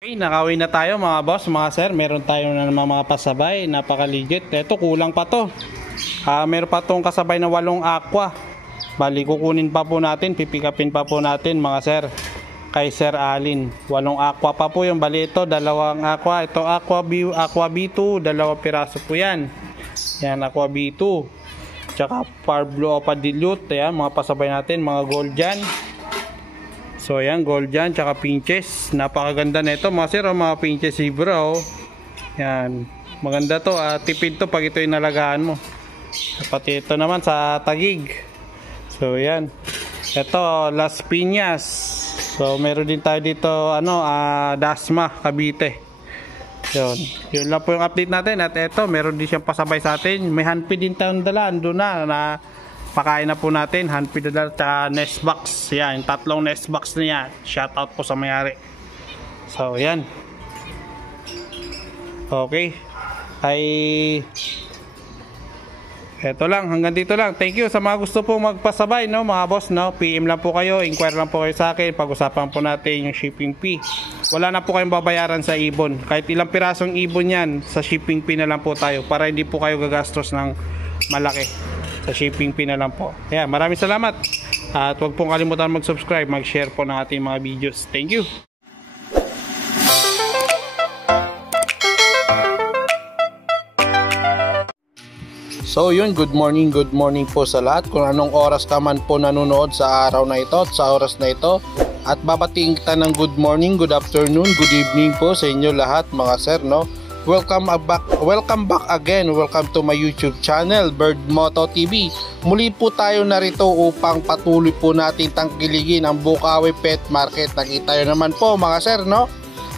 Okay, nakauwi na tayo mga boss, mga sir. Meron tayo na naman mga pasabay, napakaligit. Ito kulang pa to. Meron pa tong kasabay na 8 aqua. Bali kukunin pa po natin, pipikapin pa po natin mga sir. Kay Sir Alin. 8 aqua pa po yung bali ito, 2 aqua. Ito aqua B2, 2 piraso po yan. Yan aqua B2. Tsaka Parblo Opa Dilute, yan mga pasabay natin, mga gold dyan. So ayan, gold dyan, tsaka pinches. Napakaganda na ito mga sir, mga pinches zebra oh. Yan, maganda to, tipid to pag ito inalagaan mo. Pati ito naman sa tagig. So ayan, ito Las Piñas. So meron din tayo dito Dasma, Cavite. Yun lang po yung update natin. At ito, meron din siyang pasabay sa atin. May handpid din tayong dala, andun na pakain na po natin, handpid na at nest box. Yan, 3 nest box niya. Shout out po sa mayari. So yan. Okay. Eto lang, hanggang dito lang. Thank you sa mga gusto po magpasabay, no, mga boss, no. PM lang po kayo, inquire lang po kayo sa akin, pag-usapan po natin yung shipping fee. Wala na po kayong babayaran sa ibon. Kahit ilang pirasong ibon yan, sa shipping fee na lang po tayo para hindi po kayo gagastos ng malaki. Sa shipping fee na lang po. Ayan, maraming salamat. At huwag pong kalimutan mag-subscribe, mag-share po ng ating mga videos. Thank you. So yun, good morning po sa lahat. Kung anong oras ka man po nanonood sa araw na ito at sa oras na ito. At babatiin kita ng good morning, good afternoon, good evening po sa inyo lahat mga sir, no? Welcome back again. Welcome to my YouTube channel, Bird Moto TV. Muli po tayo narito upang patuloy po natin tangkiligin ang Bukawi Pet Market. Nakita nyo naman po mga sir, no?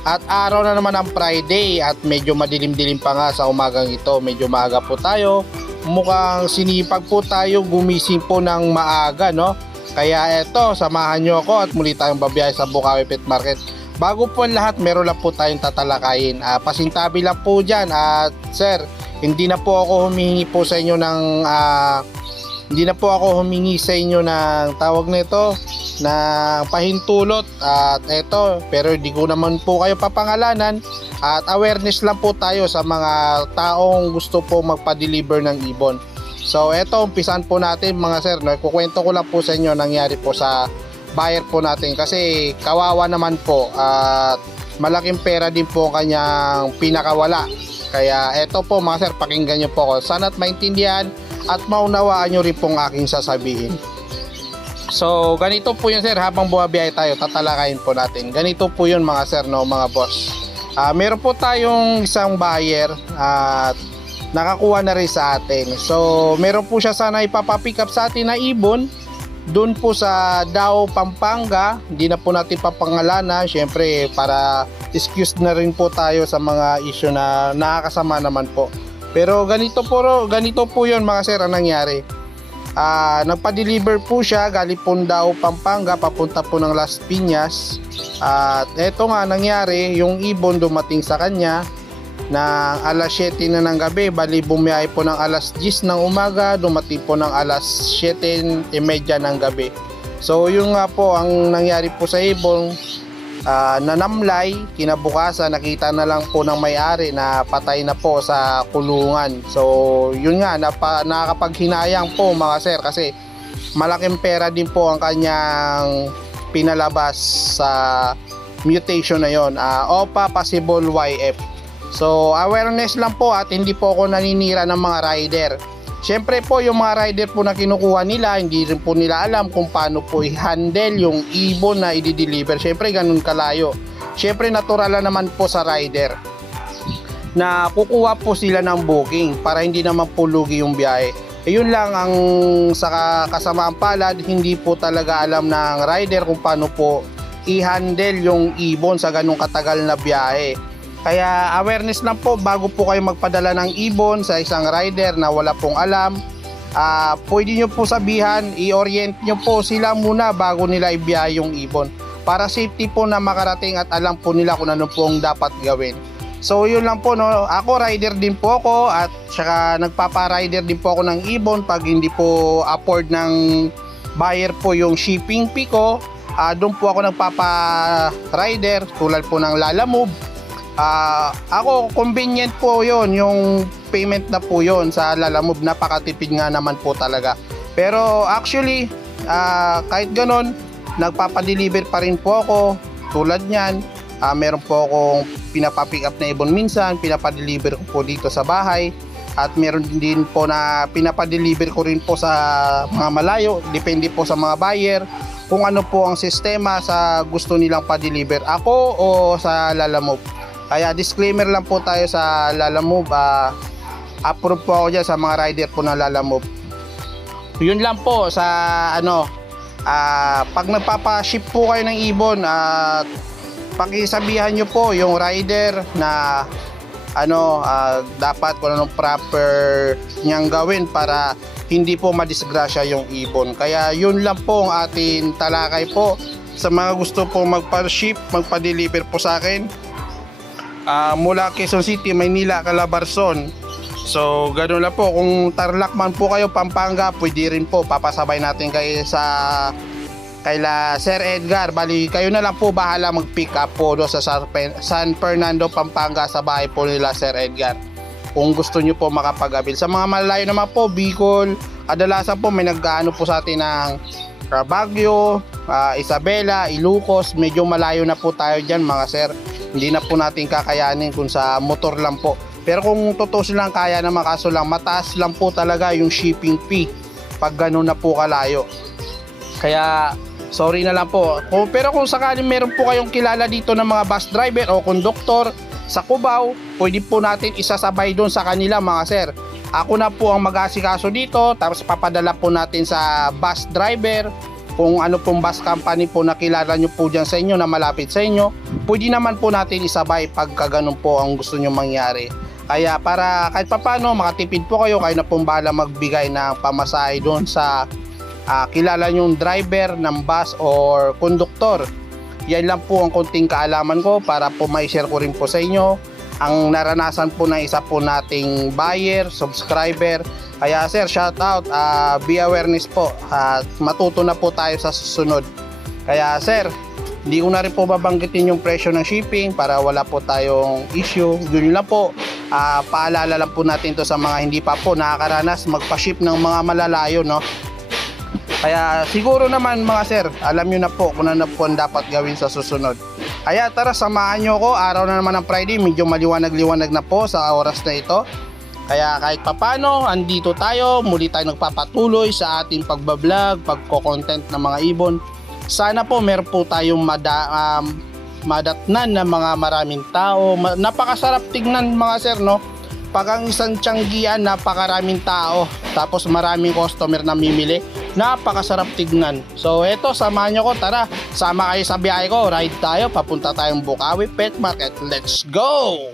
At araw na naman ang Friday at medyo madilim-dilim pa nga sa umagang ito. Medyo maaga po tayo. Mukhang sinipag po tayo gumising po ng maaga, no? Kaya eto, samahan nyo ako at muli tayong babiyahe sa Bukawi Pet Market. Bago po ang lahat, meron lang po tayong tatalakayin. Pasintabi lang po dyan. At sir, hindi na po ako humingi po sa inyo ng tawag nito na pahintulot. At eto, pero hindi ko naman po kayo papangalanan. At awareness lang po tayo sa mga taong gusto po magpa-deliver ng ibon. So eto, umpisan po natin mga sir, no? Kukwento ko lang po sa inyo nangyari po sa buyer po natin kasi kawawa naman po at malaking pera din po kanyang pinakawala. Kaya eto po mga sir, pakinggan nyo po ako. Sana't maintindihan at maunawaan nyo rin pong aking sasabihin. So ganito po yun sir, habang bumabiyahe tayo, tatalakayin po natin. Ganito po yun mga sir, no, mga boss. Meron po tayong isang buyer at nakakuha na rin sa atin. So meron po siya sana ipapapick up sa atin na ibon doon po sa Dao, Pampanga. Hindi na po natin papangalanan, syempre para excuse na rin po tayo sa mga issue na nakakasama naman po. Pero ganito po yun mga sir ang nangyari. Nagpa-deliver po siya galing po Dao, Pampanga papunta po ng Las Piñas. At eto nga nangyari, yung ibon dumating sa kanya na alas 7 na ng gabi. Bali bumiyahe po ng alas 10 ng umaga, dumating po ng alas 7:30 ng gabi. So yun nga po ang nangyari po sa ibon. Nanamlay, kinabukasan nakita na lang po ng may-ari na patay na po sa kulungan. So yun nga, nakakapaghinayang po mga sir kasi malaking pera din po ang kanyang pinalabas sa mutation na yon, OPA possible YF. So awareness lang po at hindi po ako naninira ng mga rider. Syempre po yung mga rider po na kinukuha nila, hindi rin po nila alam kung paano po i-handle yung ibon na i-deliver. Syempre ganun kalayo. Syempre natural naman po sa rider na kukuha po sila ng booking para hindi naman po lugi yung biyahe. Yun lang ang sa kasamaan palad, hindi po talaga alam ng rider kung paano po i-handle yung ibon sa ganung katagal na biyahe. Kaya awareness lang po bago po kayo magpadala ng ibon sa isang rider na wala pong alam. Pwede nyo po sabihan, i-orient nyo po sila muna bago nila ibiyahe yung ibon para safety po na makarating at alam po nila kung ano pong dapat gawin. So yun lang po, no. Ako rider din po ako at saka nagpapa-rider din po ako ng ibon pag hindi po afford ng buyer po yung shipping fee ko. doon po ako nagpapa-rider tulad po ng Lalamove. Ako, convenient po yon, yung payment na po yon sa Lalamove. Napakatipid nga naman po talaga. Pero actually, kahit ganon, nagpapadeliver pa rin po ako tulad nyan. Meron po akong pinapapick up na ibon minsan, pinapadeliver ko po dito sa bahay. At meron din po na pinapadeliver ko rin po sa mga malayo, depende po sa mga buyer kung ano po ang sistema sa gusto nilang pa-deliver, ako o sa Lalamove. Kaya disclaimer lang po tayo sa Lalamove, approve po ako dyan sa mga rider po ng Lalamove. Yun lang po sa pag nagpapa-ship po kayo ng ibon, pakisabihan nyo po yung rider na dapat kung anong proper niyang gawin para hindi po madisgrasya yung ibon. Kaya yun lang po ang ating talakay po sa mga gusto po magpa-ship, magpa-deliver po sa akin mula Quezon City, Maynila, Calabarzon. So ganoon lang po. Kung Tarlac man po kayo, Pampanga, pwede rin po, papasabay natin kayo sa kaila Sir Edgar. Bali kayo na lang po bahala mag-pick up po do sa San Fernando, Pampanga, sa bahay po nila Sir Edgar, kung gusto nyo po makapag-abil. Sa mga malayo naman po, Bicol, kadalasan po may nag-ano po sa atin ng Baguio, Isabela, Ilocos. Medyo malayo na po tayo dyan mga sir, hindi na po natin kakayanin kung sa motor lang po. Pero kung totoo silang kaya naman, kaso lang mataas lang po talaga yung shipping fee pag gano'n na po kalayo. Kaya sorry na lang po. Pero kung sakaling meron po kayong kilala dito ng mga bus driver o conductor sa Cubao, pwede po natin isasabay doon sa kanila mga sir. Ako na po ang mag-asikaso dito, tapos papadala po natin sa bus driver. Kung ano pong bus company po na kilala nyo po dyan sa inyo, na malapit sa inyo, pwede naman po natin isabay pagka ganun po ang gusto nyo mangyari. Kaya para kahit papano makatipid po kayo, kayo na pong bahala magbigay ng pamasahe doon sa kilala nyong driver ng bus or conductor. Yan lang po ang konting kaalaman ko para po mai-share ko rin po sa inyo ang naranasan po ng isa po nating buyer, subscriber. Kaya sir, shout out, be awareness po at matuto na po tayo sa susunod. Kaya sir, hindi ko na rin po babanggitin yung presyo ng shipping para wala po tayong issue. Yun lang po, paalala lang po natin to sa mga hindi pa po nakakaranas magpa-ship ng mga malalayo, no? Kaya siguro naman mga sir, alam nyo na po kung ano po ang dapat gawin sa susunod. Kaya tara, samahan nyo ko. Araw na naman ng Friday, medyo maliwanag-liwanag na po sa oras na ito. Kaya kahit papano, andito tayo, muli tayo nagpapatuloy sa ating pagbablog, pagko-content ng mga ibon. Sana po meron po tayong madatnan ng mga maraming tao. Napakasarap tignan mga sir, no? Pag ang isang tiyanggian, napakaraming tao, tapos maraming customer na mimili, napakasarap tignan. So eto, samahan nyo ko, tara, sama kayo sa biyahe ko, ride tayo, papunta tayong Bukawi Pet Market. Let's go!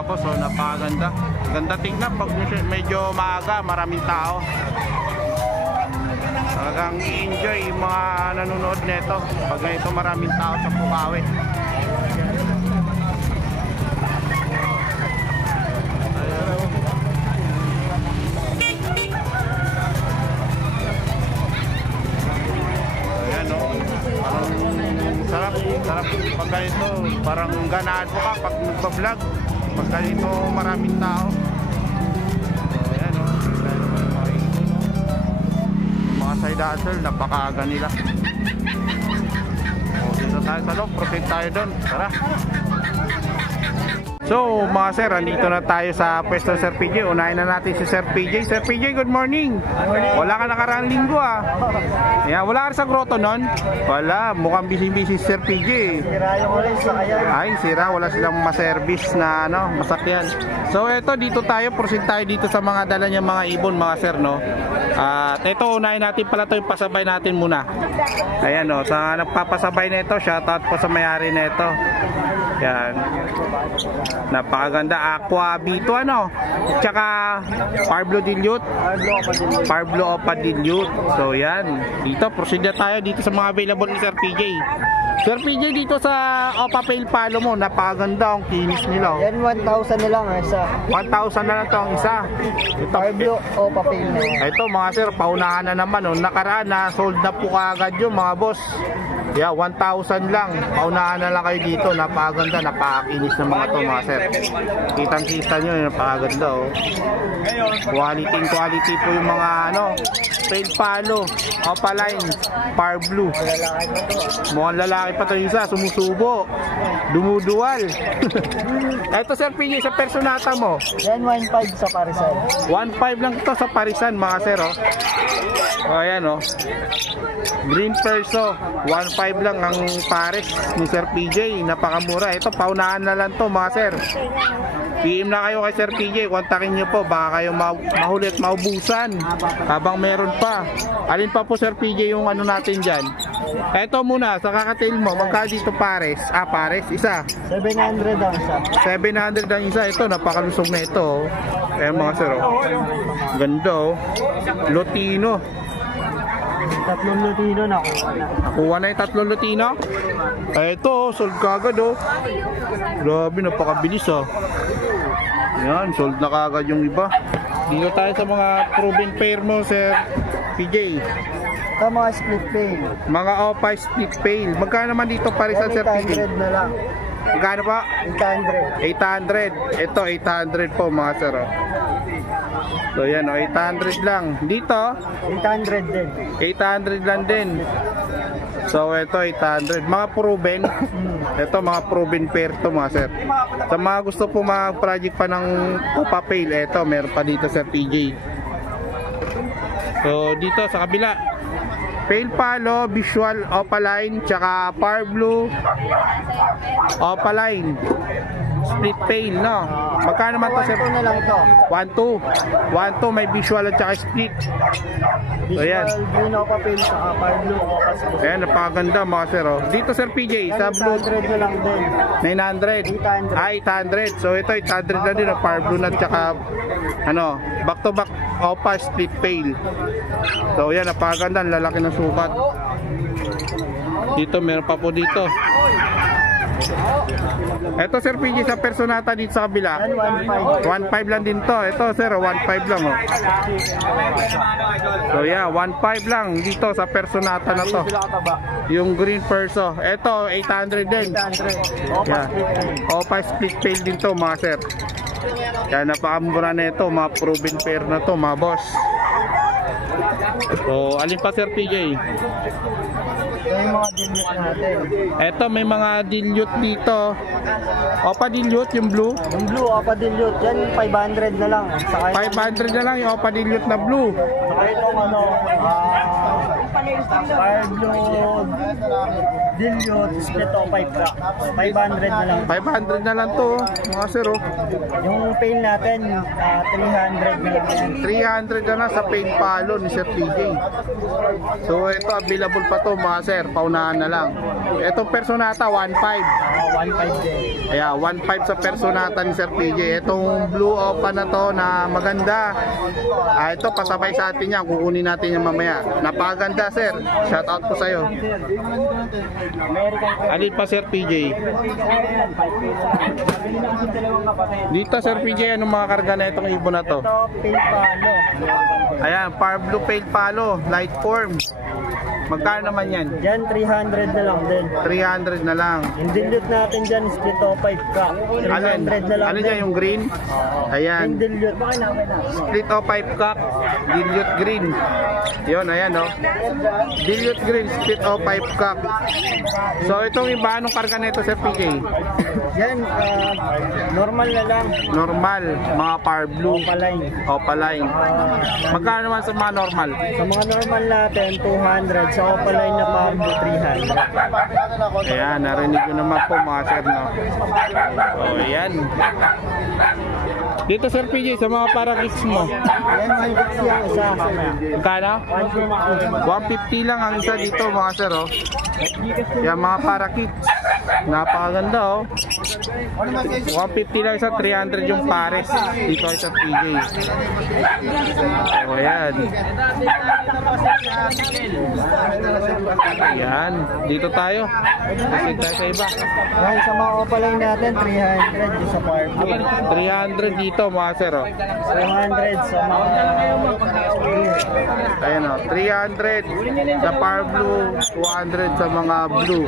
mga boss. So napakaganda. Ganda tingnan pag medyo maaga, maraming tao. Talagang enjoy yung mga nanonood nito pag ganito maraming tao sa Bukawi. Sarap pag ganito, parang ganaan mo ka pag nagpa-vlog pag ganito maraming tao. So ayan o, mga side hustle, napakaaga nila. So dito tayo sa loob, proceed tayo doon, tara. So mga sir, andito na tayo sa pwesto Sir PJ. Unahin na natin si Sir PJ. Sir PJ, good morning. Wala ka nakaraang linggo ah. Yeah, wala ka sa grotto nun? Wala, mukhang busy-busy si Sir PJ. Sira yung ulit sa kaya. Ay, sira, wala silang ma-service na masakyan. So eto, dito tayo, proceed tayo dito sa mga dala niya mga ibon mga sir, no? At eto, unahin natin pala ito, yung pasabay natin muna. Ayan o, sa nagpapasabay na ito, shoutout po sa may-ari na ito. Yan. Napakaganda, Aqua Bito ano. Tsaka Parblo Dilute. Parblo Opa Dilute. So yan. Dito proceed na tayo dito sa mga available ni Sir PJ. Sir PJ, dito sa Opa Pale Palo mo, napakaganda ang kinis nila. Yan 1,000 na lang isa. 1,000 na lang to ang isa. Ito Parblo Opa Pale na yan. Ito mga sir, paunahan na naman oh. Nakaraan na sold na po kaagad yung mga boss. Yeah, 1,000 lang. Paunahan na lang kayo dito. Napakaganda, napakakinis ng mga to mga sir. Kitang-kita nyo, napakaganda oh. Quality po yung mga Pale Palo, Opaline, Parblo. Mukhang lalaki pa to isa, sumusubo, dumuduwal. Ito Sir PJ, sa personata mo. Yan 1,500 sa Parisan. 1,500 lang to sa Parisan mga sir oh. O ayan oh. Green Perso, 1,500 lang ang pares ni Sir PJ. Napakamura. Ito paunahan na lang to mga sir. PM na kayo kay Sir PJ, kontakin nyo po, baka kayo mahuli at maubusan habang meron pa. Alin pa po Sir PJ yung natin dyan? Eto muna, sa kakatail mo, magka dito pares? Pares, isa 700 ang isa. 700 ang isa. Ito, napakalusog na ito mga sir oh. Ganda oh. Lutino. Tatlong Lutino na ako. Nakuha na yung tatlong Lutino. Ito, sold kagad oh. Grabe, napakabilis oh. Yan, sold na kagad yung iba. Dito tayo sa mga proven pair mo Sir PJ. Ito mga split pail. Mga Opa split pail. Magkano naman dito parisan Sir PJ? 800 na lang. Magkano pa? 800. 800. Ito 800 po mga sir oh. So yan oh, 800 lang. Dito 800 din. 800 lang din. So ito 800. Mga proven. Ito mga proven pair to mga sir. Sa mga gusto po mag-project pa ng Opa Pale, ito meron pa dito Sir PJ. So dito sa kabila, Pale Palo, Visual Opaline, tsaka Parblo Opaline split pail, no? Magkano naman to Sir? 1,200 na lang ito. 1,200 may visual at tsaka split. So yan. Visual green Opa Pale sa Parblo Opa split. Ayan, napakaganda mga sir oh. Dito Sir PJ, sa blue 800 na lang din. 900. 800. So ito 800 na din oh, Parblo na tsaka back to back Opa split pail. So yan, napakaganda, ang lalaki ng sukat. Dito meron pa po dito. Ito Sir PJ, sa personata dito sa kabila. 1,500 lang din to. Ito sir, 1,500 lang oh. So yeah, 1,500 lang dito sa personata na to. Yung green perso. Ito 800 din. 800. Opa Yeah. split pail. Opa split pail din to mga sir. Kaya napakamura na ito, mga proven pair na to mga boss. So alin pa Sir PJ? Ito yung mga dilute natin. Eto may mga dilute dito. Opa dilute yung blue. Yung blue Opa dilute, yan 500 na lang. Saka 500 na lang yung Opa dilute na blue. Saka itong Parblo dilute, split o 5 ka. 500 na lang. 500 na lang to, mga sir. Oh. Yung pail natin, 300 na lang yan. 300 na lang sa paint palo ni Sir PJ. So ito available pa to mga sir, paunahan na lang. Ito Personata 1.5. 1.5 din. Kaya 1.5 sa Personata ni Sir PJ. Itong blue opa na to na maganda. Ito pasabay sa atin yan, kukunin natin yan mamaya. Napakaganda sir, shout out po sa'yo. Alin pa Sir PJ? Dito Sir PJ, anong mga karga na itong ibon na to? Ito, pail palo. Ayan, Parblo Pail Palo, light form. Magkano naman yan? Yan, 300 na lang din. 300 na lang. Yung dilute natin dyan, split o 5 ka. 300 na lang Ano din. dyan, yung green? Ayan. Yung dilute. Split o 5 cock, dilute green. Yun, ayan o. Dilute green, split o 5 cock. So itong iba, anong karga nito Sir PJ? Yan, normal na lang. Normal, mga Parblo, Opaline. Opaline. Magkano naman sa mga normal? Sa mga normal natin, 200. Sa Opaline na Parblo, 300. Ayan, narinig ko naman po mga sir, no? So, ayan. Dito Sir PJ, sa mga parakits mo. Yan, 150 ang isa. Magkano? 150 lang ang isa dito mga sir, oh. Yan mga parakits. Napakaganda, oh. 150 lang isa, 300 yung pares. Dito ay Sir PJ. So, ayan. Ayan, dito tayo. Kasi tayo sa iba. Yan, sa mga Opaline natin, 300. Yung sa Parblo. 300 dito mga sir, oh. 200 sa mga Ayan, oh. 300 sa Parblo, 200 sa mga blue.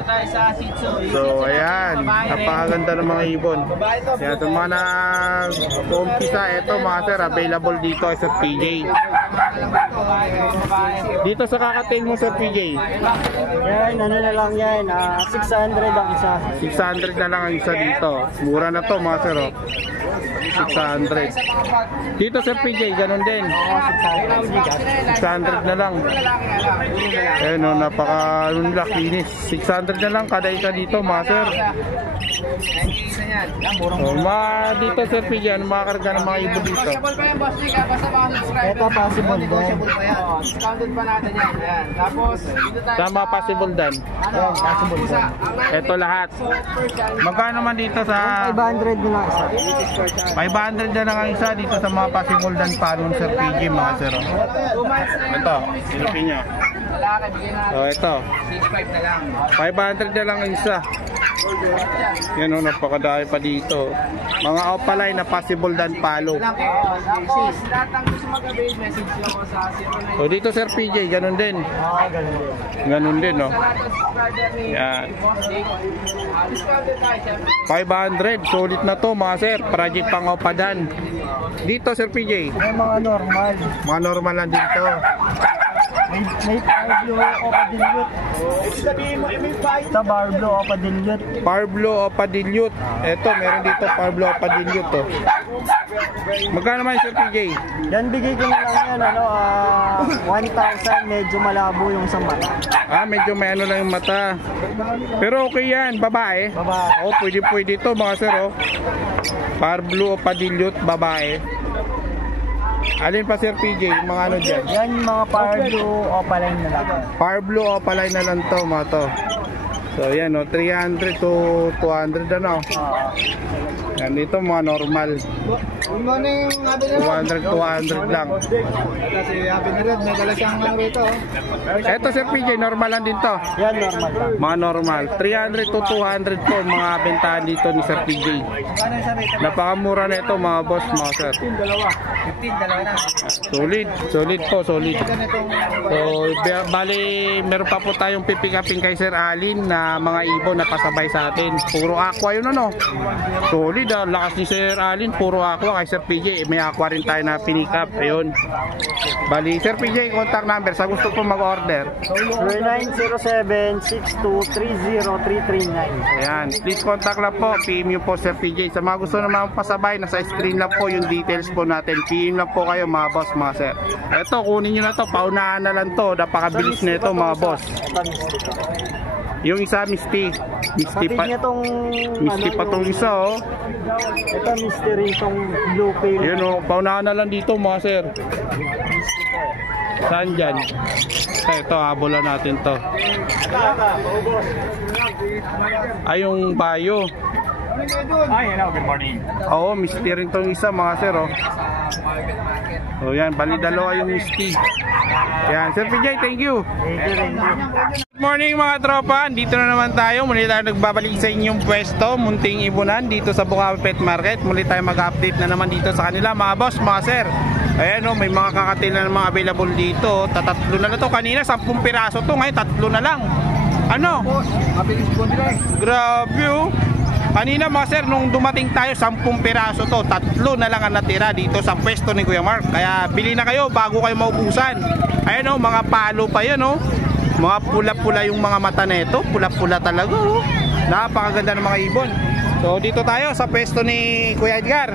So ayan, napakaganda ng mga ibon. Kaya itong mga na-umpisa, ito mga sir, available dito sa PJ. Dito sa kakatain mo Sir PJ, yan, ano na lang yan, 600 ang isa. 600 na lang ang isa dito. Mura na to mga sir, oh. 600. Dito Sir PJ, ganun din. 600 na lang. Ayan, oh, napaka lakinis. 600 na lang kada isa dito mga sir. So, dito Sir PJ, ano mga karga ng mga ibon dito? Ito possible din. Discounted pa natin yan. Ayan. Tapos, dito tayo Tama, possible dan. Yan, possible din. Ito lahat. Magkano naman dito sa 500 na lang isa. 500 na lang ang isa dito sa mga possible dan panon Sir PJ mga sir. 2 months na Ito, silupin nyo. Wala ka, bigyan natin. So ito, 6.5 na lang. 500 na lang ang isa. Yan o, napakadami pa dito. Mga opaline na possible dan palo. Tapos, lahat ng gusto mag-avail, message nyo ako sa 09. So dito Sir PJ, ganun din. Oo, ganun din. Ganun din, no? Sa lahat ng subscriber ni Yan. Boss Jake, discounted tayo, syempre. 500, sulit na to mga sir. Project pang opadan. Dito Sir PJ, May mga normal. mga normal lang dito. May Parblo o Padilute. Sa Parblo o Padilute. Parblo o Padilute. Ito, meron dito Parblo o Padilute to. Magkano naman Sir PJ? Yan, bigay ko na lang yan, 1,000. Medyo malabo yung sa mata. Medyo may ano lang yung mata. Pero okay yan, babae. Babae. Oh, pwede to mga sir, oh. Parblo o Padilute, babae. Alin pa Sir PJ, yung mga ano dyan? Yan, mga Parblo o Opaline na lang. Parblo o Opaline na lang to mga to. So yan, 300 to 200 ano. Yan dito mga normal. 200 lang. Kasi Happy na rin, may dala siyang lang rito. Eto Sir PJ, normal lang din to. Yan, normal lang. Mga normal. 300 to 200 po mga bentahan dito ni Sir PJ. Napakamura na ito mga boss, mga sir. 15, dalawa na. Solid po, solid. So, bali, meron pa po tayong pipikapin kay Sir Alin na mga ibon na pasabay sa atin. Puro aqua yun ano. Solid, lakas ni Sir Alin, puro aqua. kay Sir PJ, may aqua rin tayo na pinick up. Ayun. Bali, Sir PJ, contact number sa gusto po mag-order. 0907-6230-339. Ayan, please contact lang po, PM nyo po Sir PJ. Sa mga gusto naman pasabay, nasa screen lang po yung details po natin. PM lang po kayo mga boss, mga sir. Eto, kunin nyo na to, paunahan na lang to. Napakabilis na ito mga boss. Yung isa, Misty. Misty pa. Misty pa tong isa, oh. Ito, mystery itong blue pale. Yun, oh. Paunahan na lang dito, mga sir. Saan dyan? Ito, habola natin to. Ay, yung bayo. Hi, hello, good morning. Oo, Misty rin tong isa, mga sir, oh. So, yan. Bali, dalawa yung Misty. Yan. Sir PJ, thank you. Good morning mga tropa, dito na naman tayo. Muli tayo nagbabalik sa inyong pwesto, Munting Ibunan, dito sa Bukawi Pet Market. Muli tayo mag-update na naman dito sa kanila mga boss, mga sir. Ayan o, may mga kakatil na naman available dito. Tatatlo na to. Kanina 10 piraso to, ngayon 3 na lang. Ano? Grabe o. Kanina mga sir, nung dumating tayo 10 piraso to, 3 na lang ang natira dito sa pwesto ni Kuya Mark. Kaya bili na kayo bago kayo maubusan. Ayan o, mga palo pa yun o. Mga pula-pula yung mga mata nito, pula-pula talaga, oh. Napakaganda ng mga ibon. So dito tayo sa pwesto ni Kuya Edgar.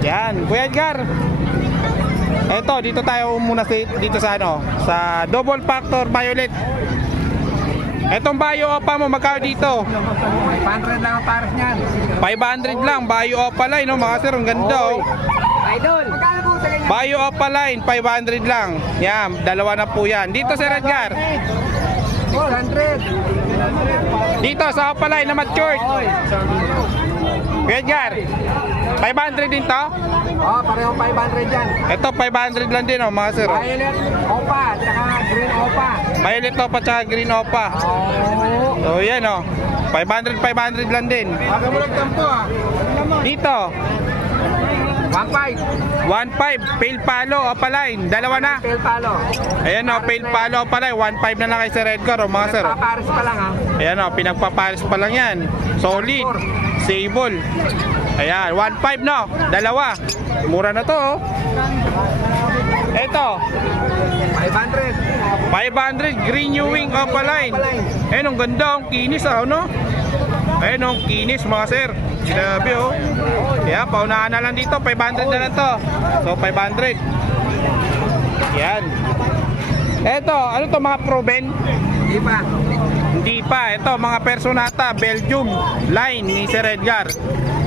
Yan, Kuya Edgar. Eto, dito tayo muna dito sa ano, sa Double Factor Violet. Etong Bayo Opa mo, magkano dito? 500 lang ang pares niyan. 500 lang, Bayo Opa line, no, mga sir, ang ganda, oh. Idol, magkano po sa ganyan? Bayo Opa line, 500 lang. Yan, dalawa na po yan. Dito Sir Edgar. 600. Dito sa Opa line na matured. Kuya Edgar, 500 din to? Oh, pareho 500 yan. Ito 500 lang din, oh, mga sir. Violet Opa, tsaka Green Opa. Violet Opa tsaka Green Opa. Oh. So yan, oh. 500 lang din. Baga mo lang tampo ah. Dito 1.5. 1.5 Pale Palo Opa line, dalawa na. Pel palo. Ayan, oh, Pale Palo Opa line, 1.5 na lang kay Sir Edgar, oh, mga sir. Papares pa lang ha. Ayan, oh, pinagpapares pa lang yan. Solid, stable. Ayan, 1.5 no, dalawa. Mura na to, oh. Ito 500 Green New Wing Opa line. Ayan, ang ganda, ang kinis, ah, no? Ayan, ang kinis, mga sir. Grabe, oh. Kaya paunahan na lang dito, 500 na lang to. So 500. Yan. Eto, ano to, mga proven? Di ba? Hindi pa. Ito, mga Personata Belgium line ni Sir Edgar.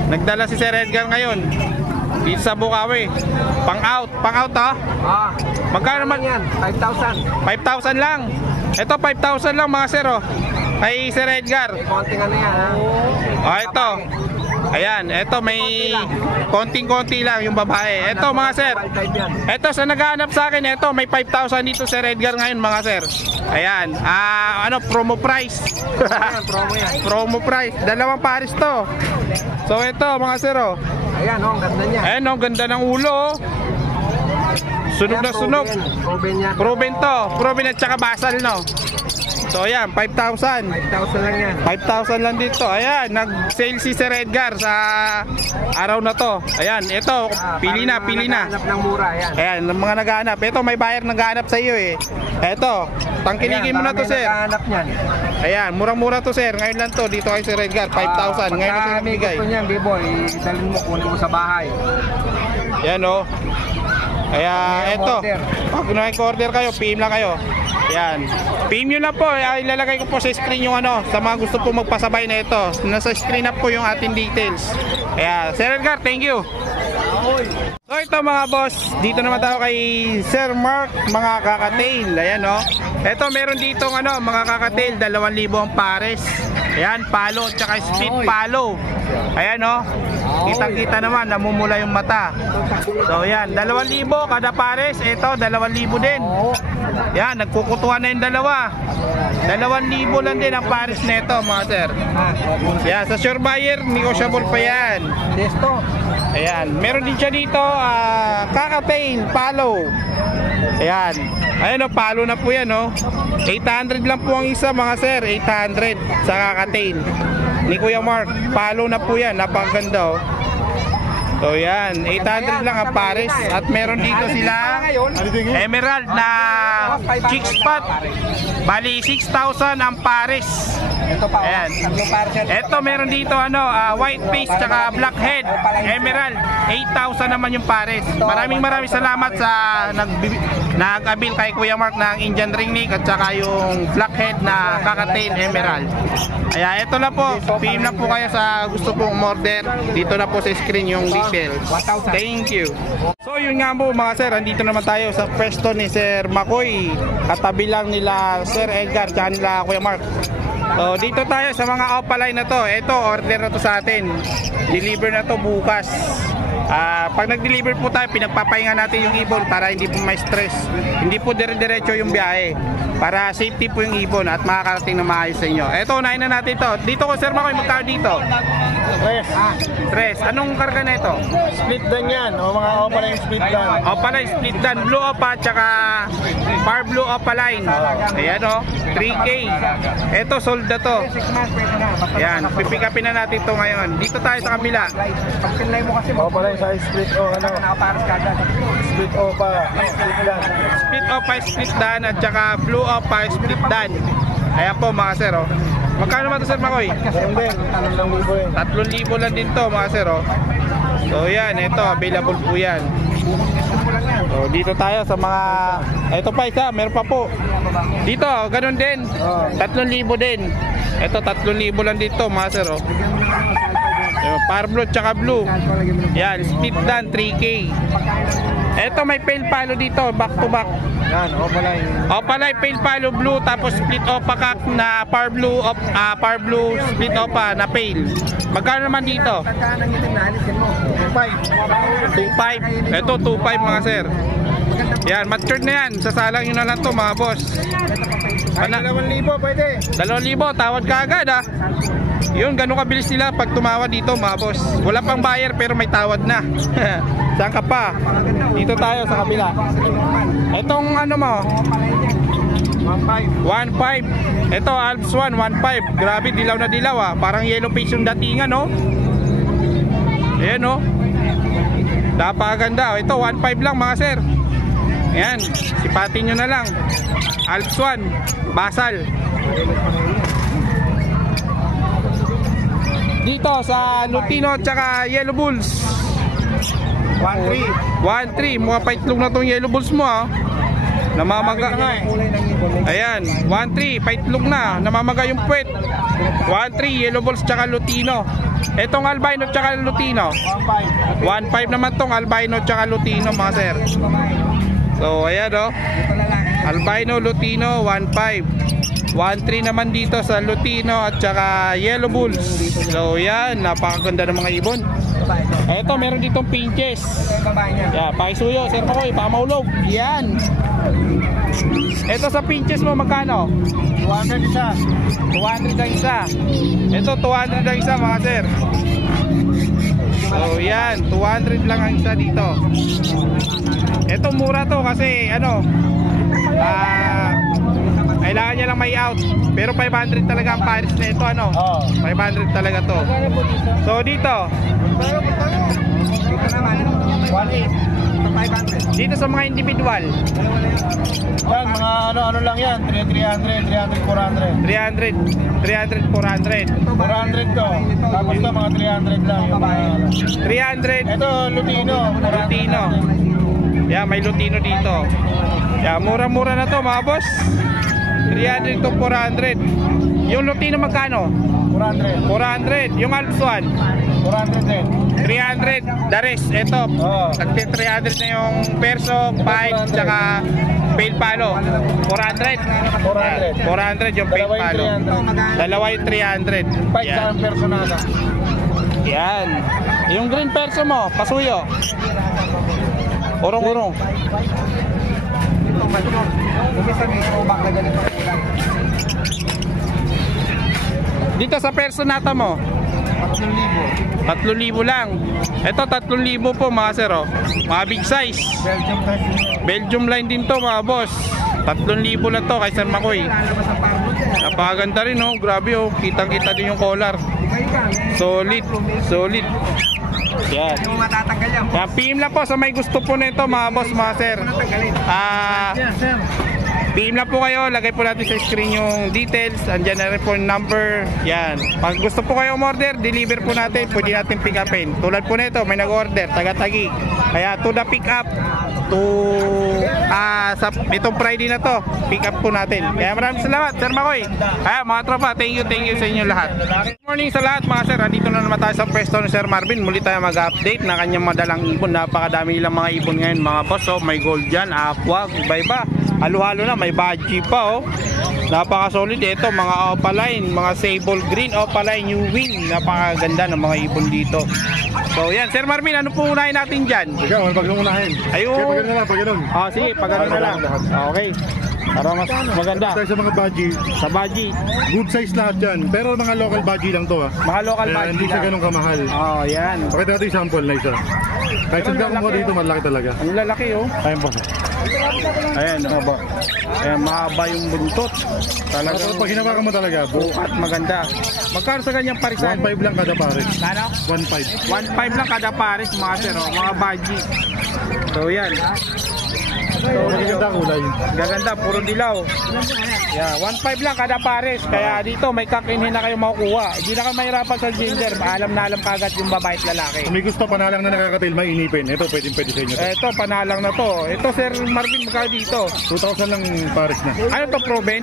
Nagdala si Sir Edgar ngayon dito sa Bukawi. Pang out ha? Ah. Magkano naman yan? 5,000. 5,000 lang. Ito 5,000 lang, mga sir, oh. Kay Sir Edgar. Konting ano yan ha. Oh, ito. Ayan, ito may konting-konti lang yung babae. Ito, mga sir. Ito, sa naghahanap sa akin, ito may 5,000 dito Sir Edgar ngayon, mga sir. Ayan, ano, promo price. Promo yan. Promo price. Dalawang pares to. So ito, mga sir, oh. Ayan oh, ang ganda niya. Ayan, oh, ganda ng ulo, oh. Sunog na sunog. Proven yan. Proven to. Proven at saka basal, no? So ayan, 5,000. 5,000 lang yan. 5,000 lang dito. Ayan, nag-sale si Sir Edgar sa araw na to. Ayan, ito, pili na. Naghahanap ng mura, yan. Ayan, mga naghahanap. Ito, may buyer naghahanap sa iyo, eh. Ito, tangkilikin mo na to, sir. Naghahanap niyan. Ayan, murang-mura to, sir. Ngayon lang to, dito kay Sir Edgar, 5,000. Ngayon na sir nagbigay. Gusto niyan, B-boy, dalhin mo, kunin mo sa bahay. Ayan, oh. Kaya, ito. Order. Pag nag-order kayo, PM lang kayo. Yan. PM nyo na po. Ilalagay ko po sa screen yung ano, sa mga gusto po magpasabay na ito. Nasa screen na po yung ating details. Kaya, Sir Edgar, thank you. So ito mga boss, dito naman tayo kay Sir Mark, mga kakatail. Ayan, oh. Ito, meron dito ano, mga kakatail, 2,000 ang pares. Ayan, palo, tsaka split palo. Ayan, oh. Kitang-kita naman, namumula yung mata. So yan, 2,000 kada pares. Ito, 2,000 din. Yan, nagkukutuhan na yung dalawa. 2,000 lang din ang pares nito, mga sir. Yan, sa sure buyer, negotiable pa yan. Desto. Ayan, meron din siya dito, kakatail, palo. Ayan, ayun, oh, palo na po yan, oh. 800 lang po ang isa, mga sir. 800 sa kakatail ni Kuya Mark. Palo na po yan, napakaganda, oh. So yan, 800 lang ang pares. At meron dito sila emerald na chick spot. Bali 6,000 ang pares. Ito pa. Ayan. Ito meron dito white face tsaka blackhead emerald. 8,000 naman yung pares. Maraming salamat sa nag-abil kay Kuya Mark ng Indian ringneck at saka yung blackhead na kakatail emerald. Kaya ito na po, PM na po kayo sa gusto pong order. Dito na po sa screen yung details. Thank you. So yun nga po mga sir, andito naman tayo sa pwesto ni Sir Makoy. Katabi lang nila Sir Edgar at nila Kuya Mark. So dito tayo sa mga opaline na to. Ito, order na to sa atin. Deliver na to bukas. Pag nag-deliver po tayo, pinagpapahinga natin yung ibon para hindi po may stress. Hindi po dire-diretso yung biyahe. Para safety po yung ibon at makakarating na maayos sa inyo. Ito, unahin na natin to. Dito ko Sir Makoy, magkano dito? Tres. Anong karga na ito? Split dan yan, o mga opaline split dan. Opaline split dan, blue opa, tsaka far blue opaline. Ayan o, 3K. Ito, sold na to. Ayan, pipick upin na natin to ngayon. Dito tayo sa kabila. Opaline size split o ano? Split opa, split dan. Split opa, split dan, at tsaka blue opa, split dan. Ayan po mga sir o. Magkano naman ito Sir Makoy? 3,000 lang din to mga sir oh. So yan, ito available po yan. So dito tayo sa mga, ito pa isa, meron pa po. Dito, ganun din, 3,000 din. Ito 3,000 lang dito mga sir oh. Par blue tsaka blue. Yan, split dan 3K. Ito may pale palo dito, back to back. Yan, opaline. Opaline pale palo blue, tapos split opa kak na par blue split opa na pale. Magkano naman dito? 2.5. Ito 2.5 mga sir. Yan, matured na yan. Sasalang yun na lang to mga boss. 2,000 pwede. 2,000, tawad ka agad ah. Yun, ganun kabilis sila pag tumawad dito mga boss. Wala pang buyer pero may tawad na. Saan ka pa? Dito tayo sa kabila. Itong ano mo? 1.5. Ito Alps 1, 1.5. Grabe, dilaw na dilaw ah. Parang yellow face yung datingan no. Ayan no. Napakaganda. Ito 1.5 lang mga sir. Ayan, sipatin nyo na lang. Alps 1, basal. Dito sa Lutino tsaka Yellow Bulls 1.3. Mukha paitlog na tong Yellow Bulls mo ah. Namamaga. Ayan, 1.3 paitlog na. Namamaga yung puwet. 1.3 Yellow Bulls tsaka Lutino. Etong albino tsaka Lutino 1.5 naman tong albino tsaka Lutino mga sir. So ayan oh, albino Lutino 1.5. 1.3 naman dito sa Lutino at saka Yellow Bulls. So yan, napakaganda ng mga ibon. Eto, meron ditong pinches. Yan, pakisuyo, Sir Makoy, baka maulog. Yan. Eto sa pinches mo, magkano? 200 isa. 200 ang isa. Ito, 200 ang isa mga sir. So yan, 200 lang ang isa dito. Ito mura to kasi ano, kailangan niya lang may out. Pero 500 talaga ang pares na ito ano. 500 talaga to. So dito naman 1.8. Dito sa mga individual Yan, mga ano lang yan, 300, 400. 400 to. Tapos to mga 300 lang yung mga 300. Ito, Lutino. Yeah, may Lutino dito. Yeah, mura-mura na to mga boss. 300 to 400. Yung Lutino magkano? 400. Yung Alps 1? 400 din. 300. The rest, ito. Tagti 300 na yung perso, pipe, tsaka pale palo. 400. 400 yung pale palo. Dalawa yung 300. Pipe sa ang personada. Yan. Yung green perso mo, pasuyo. Urong-urong. Dito sa personata mo 3,000 lang. Ito 3,000 po mga sir oh. Mga big size Belgium line din to mga boss. 3,000 lang to kay Sir Makoy. Napakaganda rin oh. Grabe oh. Kitang kita din yung collar. Solid. Yan. Yung matatanggal yan. Yan, PM lang po sa may gusto po nito mga boss, mga sir. Yan, sir. PM lang po kayo, lagay po natin sa screen yung details, andyan na rin po yung number. Yan. Pag gusto po kayo umorder, deliver po natin, pwede natin pick upin. Tulad po nito, may nag-order, taga-tagi. Kaya to the pick up, to sa itong Friday na to, pick up po natin. Kaya maraming salamat, Sir Makoy. Kaya mga tropa, thank you sa inyo lahat. Good morning sa lahat mga sir. Dito na naman tayo sa pwesto ni Sir Marvin. Muli tayo mag-update na kanyang madalang ibon. Napakadami nilang mga ibon ngayon mga boss. Oh, may gold dyan, aqua, iba-iba. Halo-halo na, may budgie pa oh. Napaka-solid ito, mga opaline, mga sable green, opaline, new wing. Napakaganda ng mga ibon dito. So yan, Sir Marvin, ano po unahin natin dyan? Ikaw, ano pag unahin? Ayun. Kaya pag na lang, pag ganun. Sige, pag ganun na lang. Okay. Para mas maganda. Tayo sa mga budgie. Sa budgie. Good size lahat yan. Pero mga local budgie lang to ha. Mga local Kaya budgie hindi siya lang. ganun kamahal. Yan. Pakita natin yung sample na isa. Kahit Pero saan ka kumuha lalaki, dito, malaki talaga. Ang lalaki oh. Ayun po. Ayan, ba? Ayan, mahaba yung buntot. Talagang Pag hinawakan mo talaga, bukat maganda. Magkano sa ganyang parisan? 1.5 lang kada pares. Kano? 1.5. 1.5 lang kada pares mga sir, oh, mga budgie. So yan. So, Maganda kulay. gaganda, puro dilaw. Yeah, 1.5 lang kada pares. Kaya dito may kakinhin na kayo makukuha. Hindi na kayo mahirapan sa gender. Alam na alam kagad yung babae at lalaki. Kung may gusto pa na lang na nakakatil, may inipin. Ito, pwede sa inyo. Ito, panalang na to. Ito, Sir Marvin, magkano dito? 2,000 lang pares na. Ano to, proven?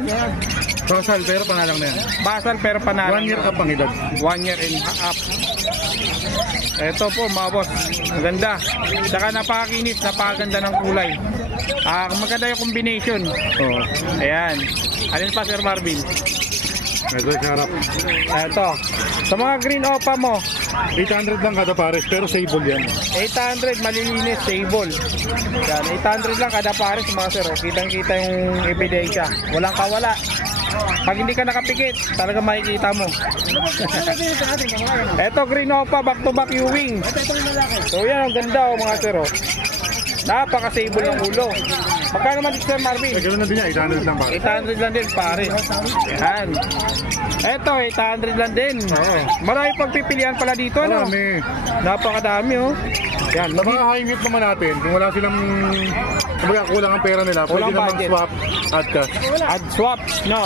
Kasal, pero panalang na yan. Basal pero panalang. 1 year up ang edad. 1 year and up. Ito po mga boss, maganda. Saka napakakinis, napakaganda ng kulay. Maganda yung combination. Oo. Ayan. Alin pa Sir Marvin? Ito sa harap. Ito. Sa mga green opa mo, 800 lang kada pares, pero sable yan. 800 malilinis, sable. Yan, 800 lang kada pares mga sir. Kitang-kita yung ebidensya. Walang kawala. Pag hindi ka nakapikit, talaga makikita mo. Ito green opa, back to back U-wing. So yan, ang ganda oh, mga sir. Oh. Napaka-sable ng ulo. Magkano naman dito Sir Marvin? Ganoon na din yan, 800 lang pares. 800 lang din pare. Yan. Eto 800 lang din. Oo. Marami pagpipilian pala dito ano? Marami. Napakadami oh. Yan, Sa mga high meat naman natin, kung wala silang kulang ang pera nila, pwede Walang namang budget. swap at cash. Add swap, no?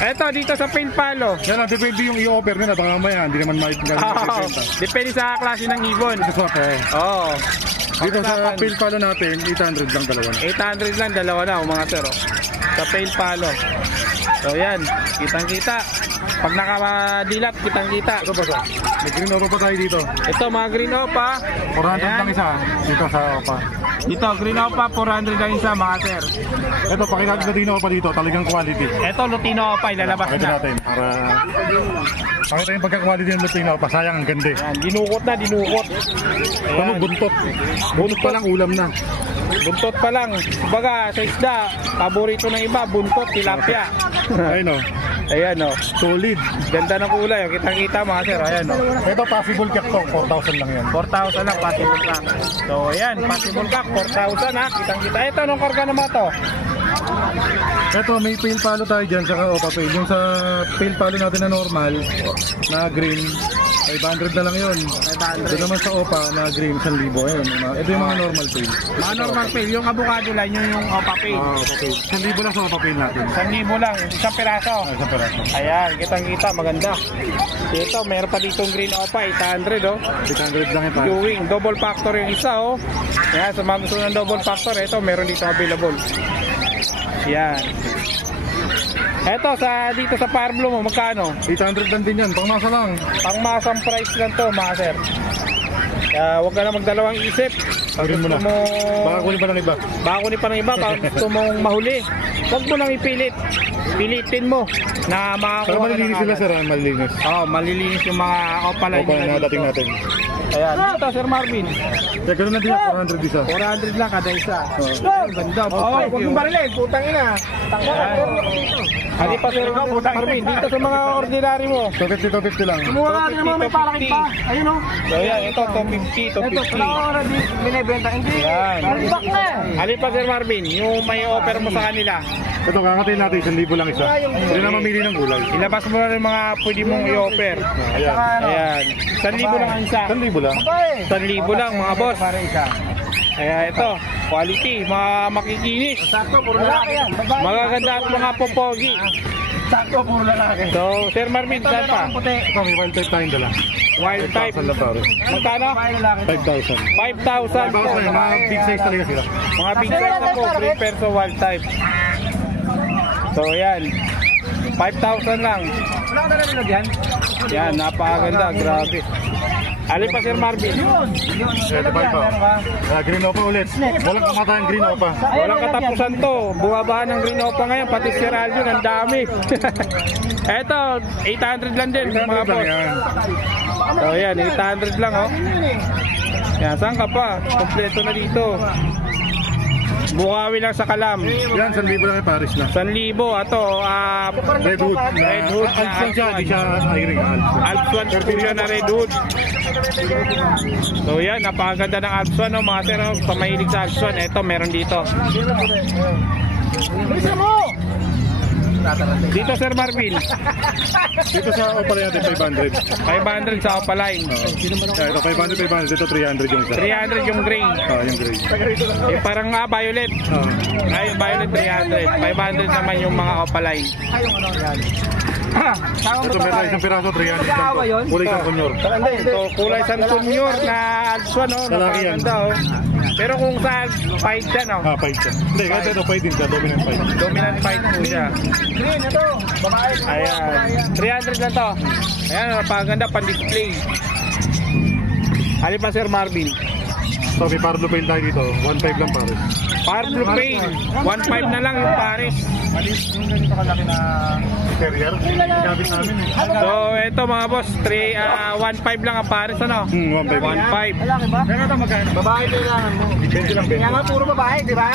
Eto dito sa pale palo. Yan ang depende yung i-offer nila, baka mamaya hindi naman Oh, depende sa klase ng ibon. swap eh. Oh. Dito sa Pag-usapan. pale palo natin, 800 lang dalawa na. 800 lang dalawa na oh, mga sir. Oh. Sa pale palo. So yan, kitang-kita. Pag nakadilat, kitang-kita. Ito ba sa? May green over pa tayo dito. Ito mga green opa. 400 Ayan. lang isa dito sa opa. Dito green opa 400 lang isa mga sir. Ito, pakita natin na dino pa dito, talagang quality. Ito Lutino opa ilalabas Pakita na. natin para pakita yung pagka-quality ng Lutino pa. Sayang ang ganda. Yan, dinukot na, dinukot. Ito mo, buntot. Buntot pa lang, ulam na. Buntot pa lang. Kumbaga, sa isda, paborito ng iba, buntot, tilapia. Ayun o, Ayan o. solid. Ganda ng kulay. Kitang-kita mga sir. Ayan o. Ito, possible cat to, 4,000 lang yan. 4,000 lang, possible ka. So, ayan, possible ka, 4,000 ha. Kitang-kita. Ito, anong karga naman to? Ito, may pale palo tayo dyan, saka opa pale. Yung sa pale palo natin na normal, na green, 500 na lang yun. 500. Ito naman sa opa na green, 1,000. Ayun, ito yung mga normal pale. Mga normal pale. Yung avocado line, yung opa pale. Opa pale. 1,000 lang sa opa pale natin. 1,000 lang, isang piraso. Sa peraso. Ayan, kitang-kita, maganda. Ito, meron pa ditong green opa, 800 oh. 800 lang yung pare. Viewing, double factor yung isa oh. Yan, sa mga gusto ng double factor, ito meron dito available. Yan. Ito dito sa Fire Blue mo, magkano? 800 lang din yan, pangmasa lang. Pangmasang price lang to, mga sir. Huwag ka na magdalawang isip. Pag Kunin mo gusto na. mo, Baka kunin pa ng iba. baka kunin pa ng iba, pag gusto mong mahuli, huwag mo nang ipilit. Pilitin mo na Pero makakuha ka malilinis sila agad. sir, malilinis. Malilinis yung mga opalay Opa nila na dito. dating natin. Ayan, dito Sir Marvin. Kaya ganoon na din, 400 isa. 400 lang kada isa. Ganda. Huwag mong barilin, putang ina. Hindi pa Sir Marvin, dito sa mga ordinary mo. 250 lang. Kumuha ka natin naman may palakit pa. Ayun o. So yan, ito 250, 250. Wala ko binibenta. Hindi. Yan. Bak na. Alin pa Sir Marvin, yung may offer mo sa kanila. Ito, kakatayin natin, 1,000 lang isa. Hindi na mamili ng gulay. Ilabas mo na rin mga pwede mong i-offer. Ayan. Ayan. 1,000 lang ang isa. 1,000 lang. 1,000 lang mga boss. Para isa. Kaya ito, quality, mga makikinis. Sakto, puro lalaki yan. Babae. Magaganda at mga popogi. Sakto, puro lalaki. So, Sir Marvin, saan pa? Puti. Ito, may wild type tayong dala. Wild type. 5,000 lang pares. Magkano? Babae lalaki. 5,000. 5,000 po. 5,000 mga big size talaga sila. Mga big size na po, 3 perso wild type. So, yan. 5,000 lang. Wala ka na nilagyan? Yan, napakaganda, grabe. Alin pa, Sir Marvin? Yun. Ito pa ito. Green Opa ulit. Walang kamatayang Green Opa. Walang katapusan to. Bumabahan ng Green Opa ngayon, pati si Alvin, ang dami. Eto, 800 lang din, mga boss. So, yan, 800 lang, oh. Yan, saan ka pa? Kompleto na dito. Bukawi lang sa Kalam. Yan, 1,000 lang yung pares na. 1,000. Ato, Redwood. Redwood na Alps lang siya, di siya hiring. Alps 1 po yan na Redwood. So yan, napakaganda ng Alps 1, no, mga sir, oh, sa mahilig sa Alps 1. Eto, meron dito. Bilisan mo! Dito, Sir Marvin. Dito sa Opa natin 500. 500 sa Opaline. Ito 500, 500. Dito 300 yung isa. 300 yung gray. Yung gray. Yung parang violet. Ay, violet 300. 500 naman yung mga Opaline. Ito meron isang piraso, 300 lang to. Kulay kang kunyor. So, kulay San Junior na Alps 1, no? Lalaki yan. Napakaganda, oh. Pero kung sa fight yan, oh. Fight siya. Hindi, kahit ito, fight din siya. Dominant fight. Dominant fight po siya. Green, ito. Babae. Ayan. 300 lang to. Ayan, napakaganda, pan-display. Alin pa, Sir Marvin? So, may Parlo Pail tayo dito. 1,500 lang pares. Parblo Pain, 1.5 na lang yung Paris. Yung ganito kalaki na terrier. Ginamit namin eh. So, ito mga boss, 1.5 lang ang Paris, ano? 1,500. 1.5. Lalaki ba? Kaya ito magkano? Babae kailangan mo. Depende lang, Kaya nga puro babae, di ba?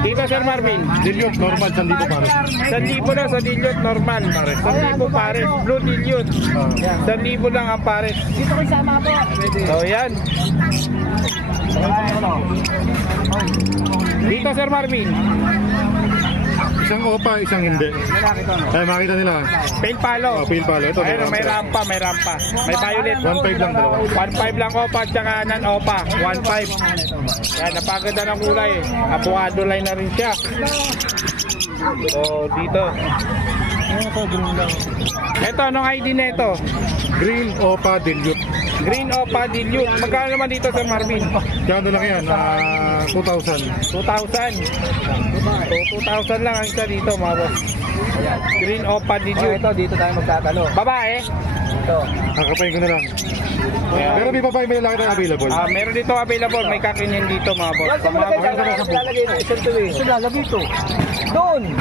Dito, Sir Marvin. Dilute, normal, 1,000 pares. 1,000 lang sa dilute, normal. 1,000 Paris, blue dilute. 1,000 lang ang Paris. Dito ko isama po. So, yan. Dito, Sir Marvin. Isang opa, isang hindi. Ay, makita nila. Pail palo. Pail palo. Ito, Ayun, may rampa, may rampa. May violet. 1,500 lang dalawa. 1.5 lang opa at saka non-opa. 1.5. Yan, napaganda ng kulay. Avocado line na rin siya. So, dito. Ito, anong ID na ito? Green Opa Dilute. Green Opa Dilute. Magkano naman dito, Sir Marvin? Kaya lang yan, 2,000. 2,000. So, 2,000 lang ang isa dito, mga boss. Green Opa Dilute. Ito, dito tayo magtatalo. Babae. Ito. Kakapain ko na lang. Pero may babae, may lalaki tayo available. Meron dito available. May kakinyan dito, mga boss. Sa mga boss. Lalagay ito. Isang tuwi. Saan lalagay ito? Doon.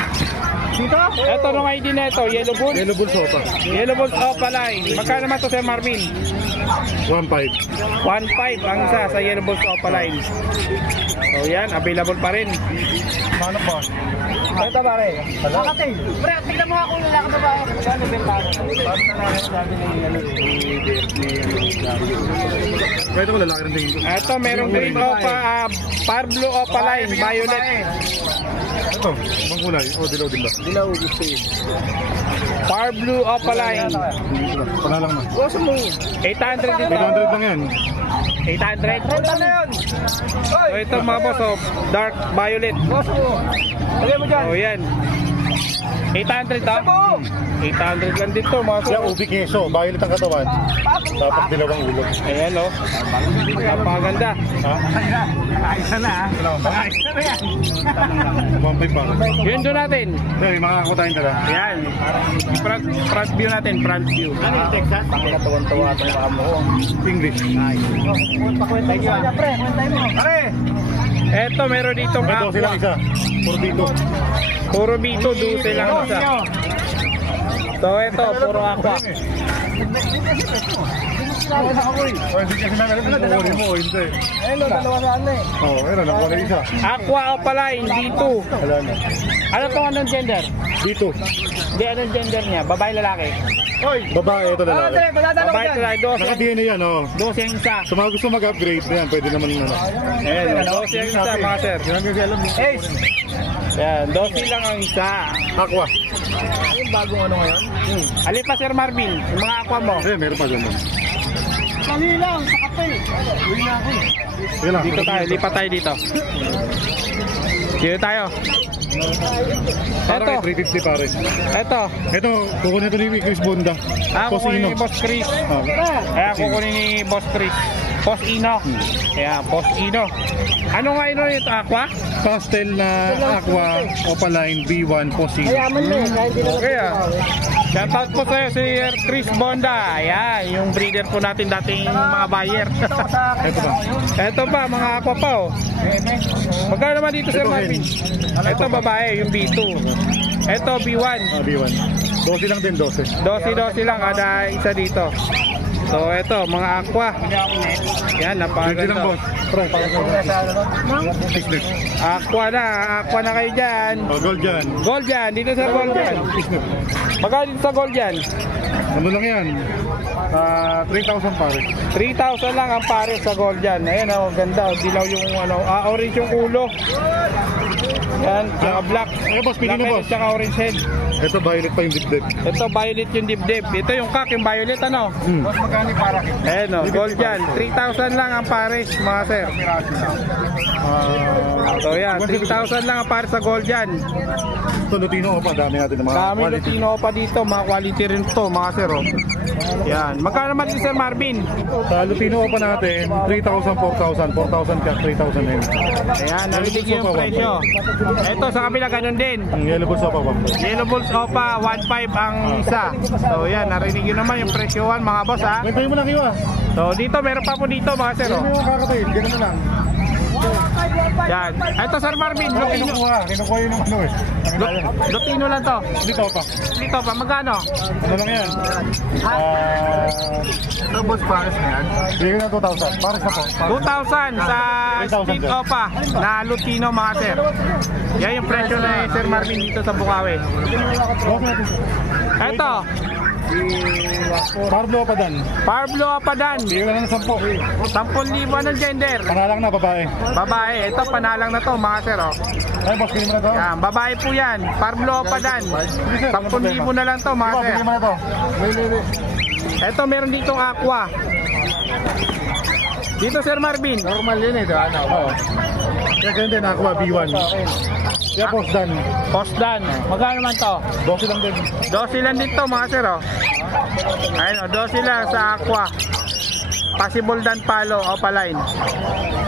Dito? Ito, anong ID na ito? Yellow Bulls? Yellow Bulls Opa. Yellow Bulls Opa line. Magkano naman to, Sir Marvin? 1,500. 1.5 ang isa sa Yellow Bulls Opa line. So yan, available pa rin. Paano pa? Ito pare. Makati. Pre, tignan mo ako lalaki ba ba? Magkano bentahan? Kaya ito lalaki rin tingin ko. Ito, merong green Opa, Parblo Opa line, violet. Ito, ibang kulay. O, dilaw din ba? Dilaw gusto yun. Parblo Opa line. Panalang na. Gusto mo. 800 dito. 800 lang yan. 800. Renta na yun. So ito mga boss, oh, dark violet. Gusto mo. Lagay mo dyan. So yan. 800 daw. 800 lang dito mga boss. Yan, ubi keso. Violet ang katawan. Dapat dilaw ang ulo. Ayan, oh. Napakaganda. Ha? Ayos na na. Ayos na na yan. 1,500 pa. Yun doon natin. Hey, makakakuha tayong dala. Ayan. Front view natin, front view. Ano yung Texas? Tawan-tawa itong kamo ko. English. Pakwentay nyo. Pre, kwentay mo. Pare. Eto, meron ditong Ito silang aqua. isa. Puro dito. Puro bito, 12 lang isa. So ito, puro aqua. Pwede kasi namin nakukunin mo. Hindi. Ayun, dalawa saan na eh. Oo, ayun, nakuha na isa. Aqua o pala, hindi to. Wala na. Ano to, anong gender? Dito. Hindi, anong gender niya? Babae, lalaki? Babae, ito lalaki. Babae, lalaki, 12. Naka-DNA yan, oh. 12 yung isa. Sa mga gusto mag-upgrade, yan, pwede naman ano. Ayan, 12 yung isa, mga sir. Yan kasi alam mo. Ace. Ayan, 12 lang ang isa. Aqua. Yung bagong ano ngayon? Alin pa, Sir Marvin? Yung mga aqua mo? Eh, meron pa dyan. Sali lang, sa kape. Uwi na ako. Sige lang. Dito tayo, lipat tayo dito. Dito tayo. Para Eto. kay 350 pare. Eto. Ito, kukunin ito ni Chris Bonda. Kukunin Posino. ni Boss Chris. Ayan, kukunin ni Boss Chris. Boss Ino. Ayan, Boss Ino. Ano nga ino ito? Aqua? Pastel na Aqua Opaline B1 Posino. Mayaman mo eh, kaya hindi na Kaya, shoutout po sa'yo si Chris Bonda. Ayan, yung breeder po natin dating mga buyer. Ito ba? Ito pa, mga aqua pa oh. Magkano naman dito Sir Ito, Marvin? Ito babae, yung B2. Ito B1. B1. 12 lang din, 12. 12 lang kada isa dito. So ito, mga aqua. Yan, 20 lang, napakaganda. boss. Pre, Fishnet. Aqua na kayo dyan. Gold dyan. Gold yan, dito sa gold yan. Fishnet. Magkano dito sa gold yan? Ano lang yan? 3,000 pare. 3,000 lang ang pare sa gold yan. Ayan oh, ganda. Dilaw yung ano, orange yung ulo. Yan, tsaka black. Boss, pili Black na, head, boss. tsaka orange head. Ito, violet pa yung dip-dip. Ito violet yung dibdib. Ito yung kak, yung violet ano. Boss, magkano para kita? Ayan oh, gold yan. 3,000 lang ang pares mga sir. So yan, 3,000 lang ang pares sa gold yan. Ito, Lutino pa. Dami natin ng mga Dami quality. Lutino pa dito, mga quality rin to mga sir oh. Yan, magkano naman dito Sir Marvin? Sa Lutino pa natin, 3,000, 4,000. 4,000 ka, 3,000 din. Ayan, narinig yung presyo. Ito sa kabila ganun din. Ang yellow bulls pa ba? Yellow Bulls Opa, 1.5 ang isa. So yan, narinig yun naman yung presyohan mga boss ha. Kwentahin mo lang iwa. So dito, meron pa po dito mga sir oh. Ano yung kakatayin? Ganun na lang. Yan. Ito Sir Marvin, Lutino. Kinukuha yun yung ano eh. Lutino lang to. Dito pa. Dito pa, magkano? Ano lang yan? Boss, pares na yan. Bigyan na 2,000. Pares na po. 2,000 sa 3,000 Split Opa na Lutino mga sir. Yan yung presyo na Sir Marvin dito sa Bukawi. Ito, Parblo pa dan. Parblo Apadan. Bigyan na ng 10. 10,000 anong gender? Panalang na babae. Babae. Ito, panalang na to mga sir. Oh. Ay, boss, bigyan mo na to. Yan, babae po yan. Parblo Apadan. 10,000 na lang to mga Boss, sir. bigyan mo na to. Ito, meron dito aqua. Dito Sir Marvin. Normal yun eh, ano? Oo. Kaya ganyan din, Aqua B1. Kaya boss dan. Postdan. Magkano naman to? 12 lang din. 12 lang dito mga sir oh. Ayun oh, 12 lang sa aqua. Possible dan palo opaline.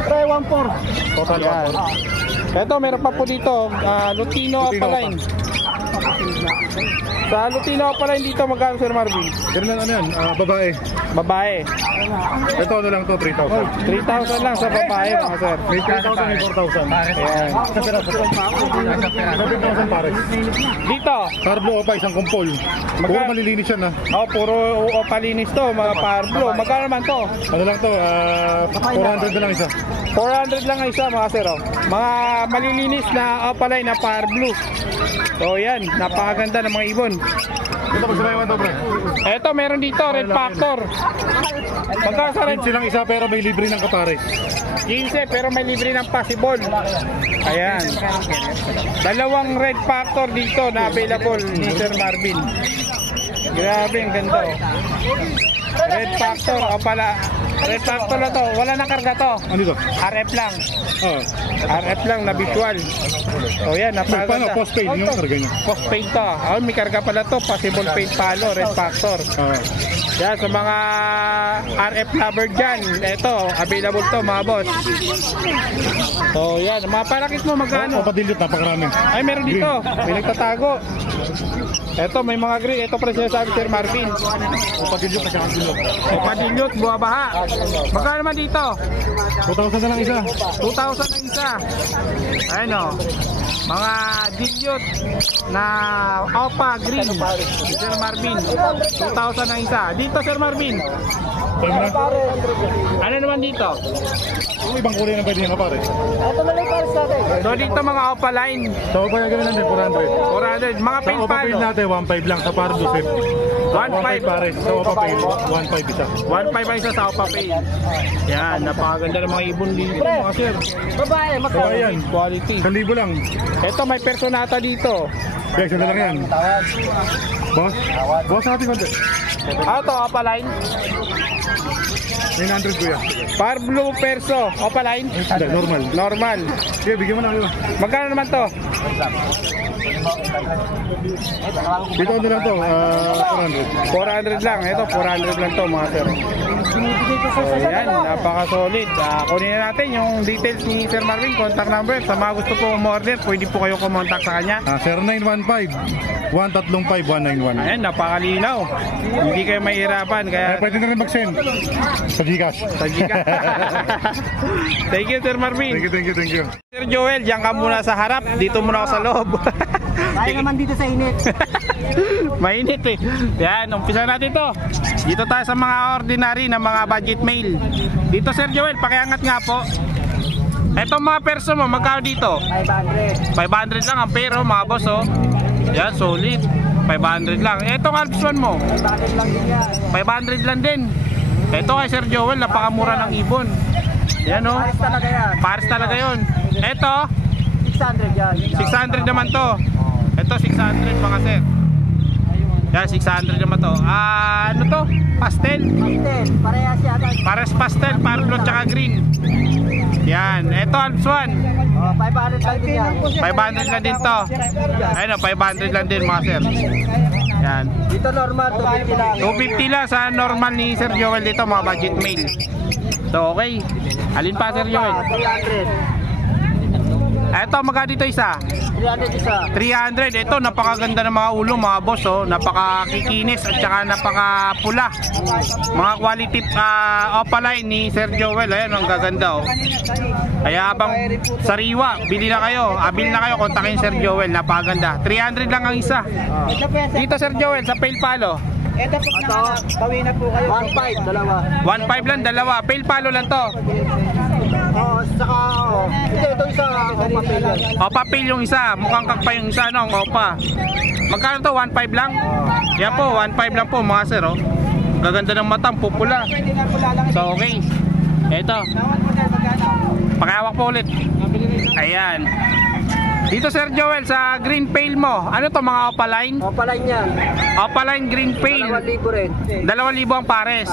Pre, 1.4. Total Yan. Ito meron pa po dito, Lutino opaline. Sa Lutino opaline dito magkano Sir Marvin? Ganun lang ano yan, babae. Babae. Ito ano lang to, 3,000. 3,000 lang sa babae mga sir. May 3,000, may 4,000. Ayan. Sa piraso. 7,000 pares. Dito, Parblo o pa, isang kumpol. Puro malilinis yan ha. oh, puro opalinis to mga Parblo. Magkano naman to? Ano lang to, 400 na lang isa. 400 lang ang isa mga sir oh. Mga malilinis na opaline na Parblo. So yan, napakaganda ng mga ibon. Ito pag sinayawan to, pre. Eto, meron dito, Red Factor. Magkano sa Red 15 lang isa pero may libre ng kapares. 15 pero may libre ng possible. Ayan. Dalawang Red Factor dito na available ni Sir Marvin. Grabe, ang ganda oh. Red Factor, o pala. Red Factor na to, wala na karga to. Ano to? RF lang. Oh. RF lang na visual. O yan, Paano? napakaganda. Postpaid yung karga niya. Postpaid to. Oh, may karga pala to, possible paid palo, Red Factor. Yan, sa mga RF lover dyan, ito, available to mga boss. So yan, mga palakit mo magkano? O padilyot, napakarami. Ay, meron dito, may nagtatago. Ito, may mga green, ito pala sinasabi Sir Marvin. O padilyot, nakakadilyot. O padilyot, buwabaha. Magkano naman dito? 2,000 na lang isa. 2,000 ang isa. Ayun o, mga dilute na Opa Green, Sir Marvin. 2,000 ang isa. Dito Sir Marvin. Tayo mo na. Ano naman dito? Yung ibang kulay na pwede nga pare. Ito na lang pares natin. So dito mga Opa line, Sa Opa yung ganun lang din, 400. 400. Mga Sa paint Opa Pail palo. natin, 1,500 lang. Sa Pardo Sip. 1,500 pare. Sa Opa Pail, 1,500 isa. 1,500 ang isa sa Opa Pay. Yan, napakaganda ng mga ibon dito mga sir. Babae, magkano? Babae yan. Quality. 1,000 lang. Ito may personata dito. Beso na lang yan. Boss? Boss natin konti. Ah, ito Opa line. 900 kuya. Par blue perso. Opaline? Hindi, normal. Normal. Sige, bigyan mo na kayo. Magkano naman to? Dito ano lang to, 400. 400 lang. Ito, 400 lang to mga sir. So, yan. Napaka-solid. Kunin na natin yung details ni Sir Marvin. Contact number. Sa mga gusto po umorder, pwede po kayo kumontak sa kanya. 0915-135-191. Ayan, napakalinaw. Hindi kayo mahirapan. Kaya Pwede na rin mag-send sa Gcash. sa Gcash. Thank you, Sir Marvin. Thank you. Sir Joel, diyan ka muna sa harap. Dito muna ako sa loob. Tayo naman dito sa init. Mainit eh. Yan, umpisa natin to. Dito tayo sa mga ordinary na mga budget mail. Dito Sir Joel, pakiangat nga po. Eto mga perso mo, magkano dito? 500. 500 lang ang pero mga boss oh. Yan, solid. 500 lang. Etong Alps One mo, 500 lang din yan. 500 lang din. Eto kay Sir Joel, napakamura ng ibon. Yan oh. Pares talaga yan. Pares talaga yun. Eto, 600 yan. 600 naman to. Ito 600 mga sir. Yan 600 naman to. Ano to? Pastel. Pastel. Parehas yan. Pares pastel, purple tsaka green. Yan. Ito Alps One. 500 lang din yan. 500 lang din to. Ayun 500 lang din mga sir. Yan. Dito normal, 250 lang. 250 lang sa normal ni Sir Joel dito mga budget mail. So okay. Alin pa Sir Joel? 300. Ito magkano dito isa? 300 isa. 300. Ito napakaganda ng mga ulo mga boss oh. Napakakikinis at saka napakapula. Mga quality opaline ni Sir Joel. Ayan ang gaganda oh. Kaya habang sariwa, bili na kayo. Abil na kayo, kontakin Sir Joel. Napakaganda. 300 lang ang isa. Dito Sir Joel sa Pale Palo. Ito bawi na po kayo. 1.5 dalawa. 1.5 lang dalawa. Pale Palo lang to. Saka ito isa papel yan. Opa pale yung isa. Mukhang kakpa yung isa no, ang opa. Magkano to? 1.5 lang? Yan po, 1.5 lang po mga sir oh. Gaganda ng matang, pupula. So okay. Ito. Pakihawak po ulit. Ayan. Dito Sir Joel sa green pail mo. Ano to mga opaline? Opaline yan. Opaline green pail. 2,000 rin. 2,000 ang pares.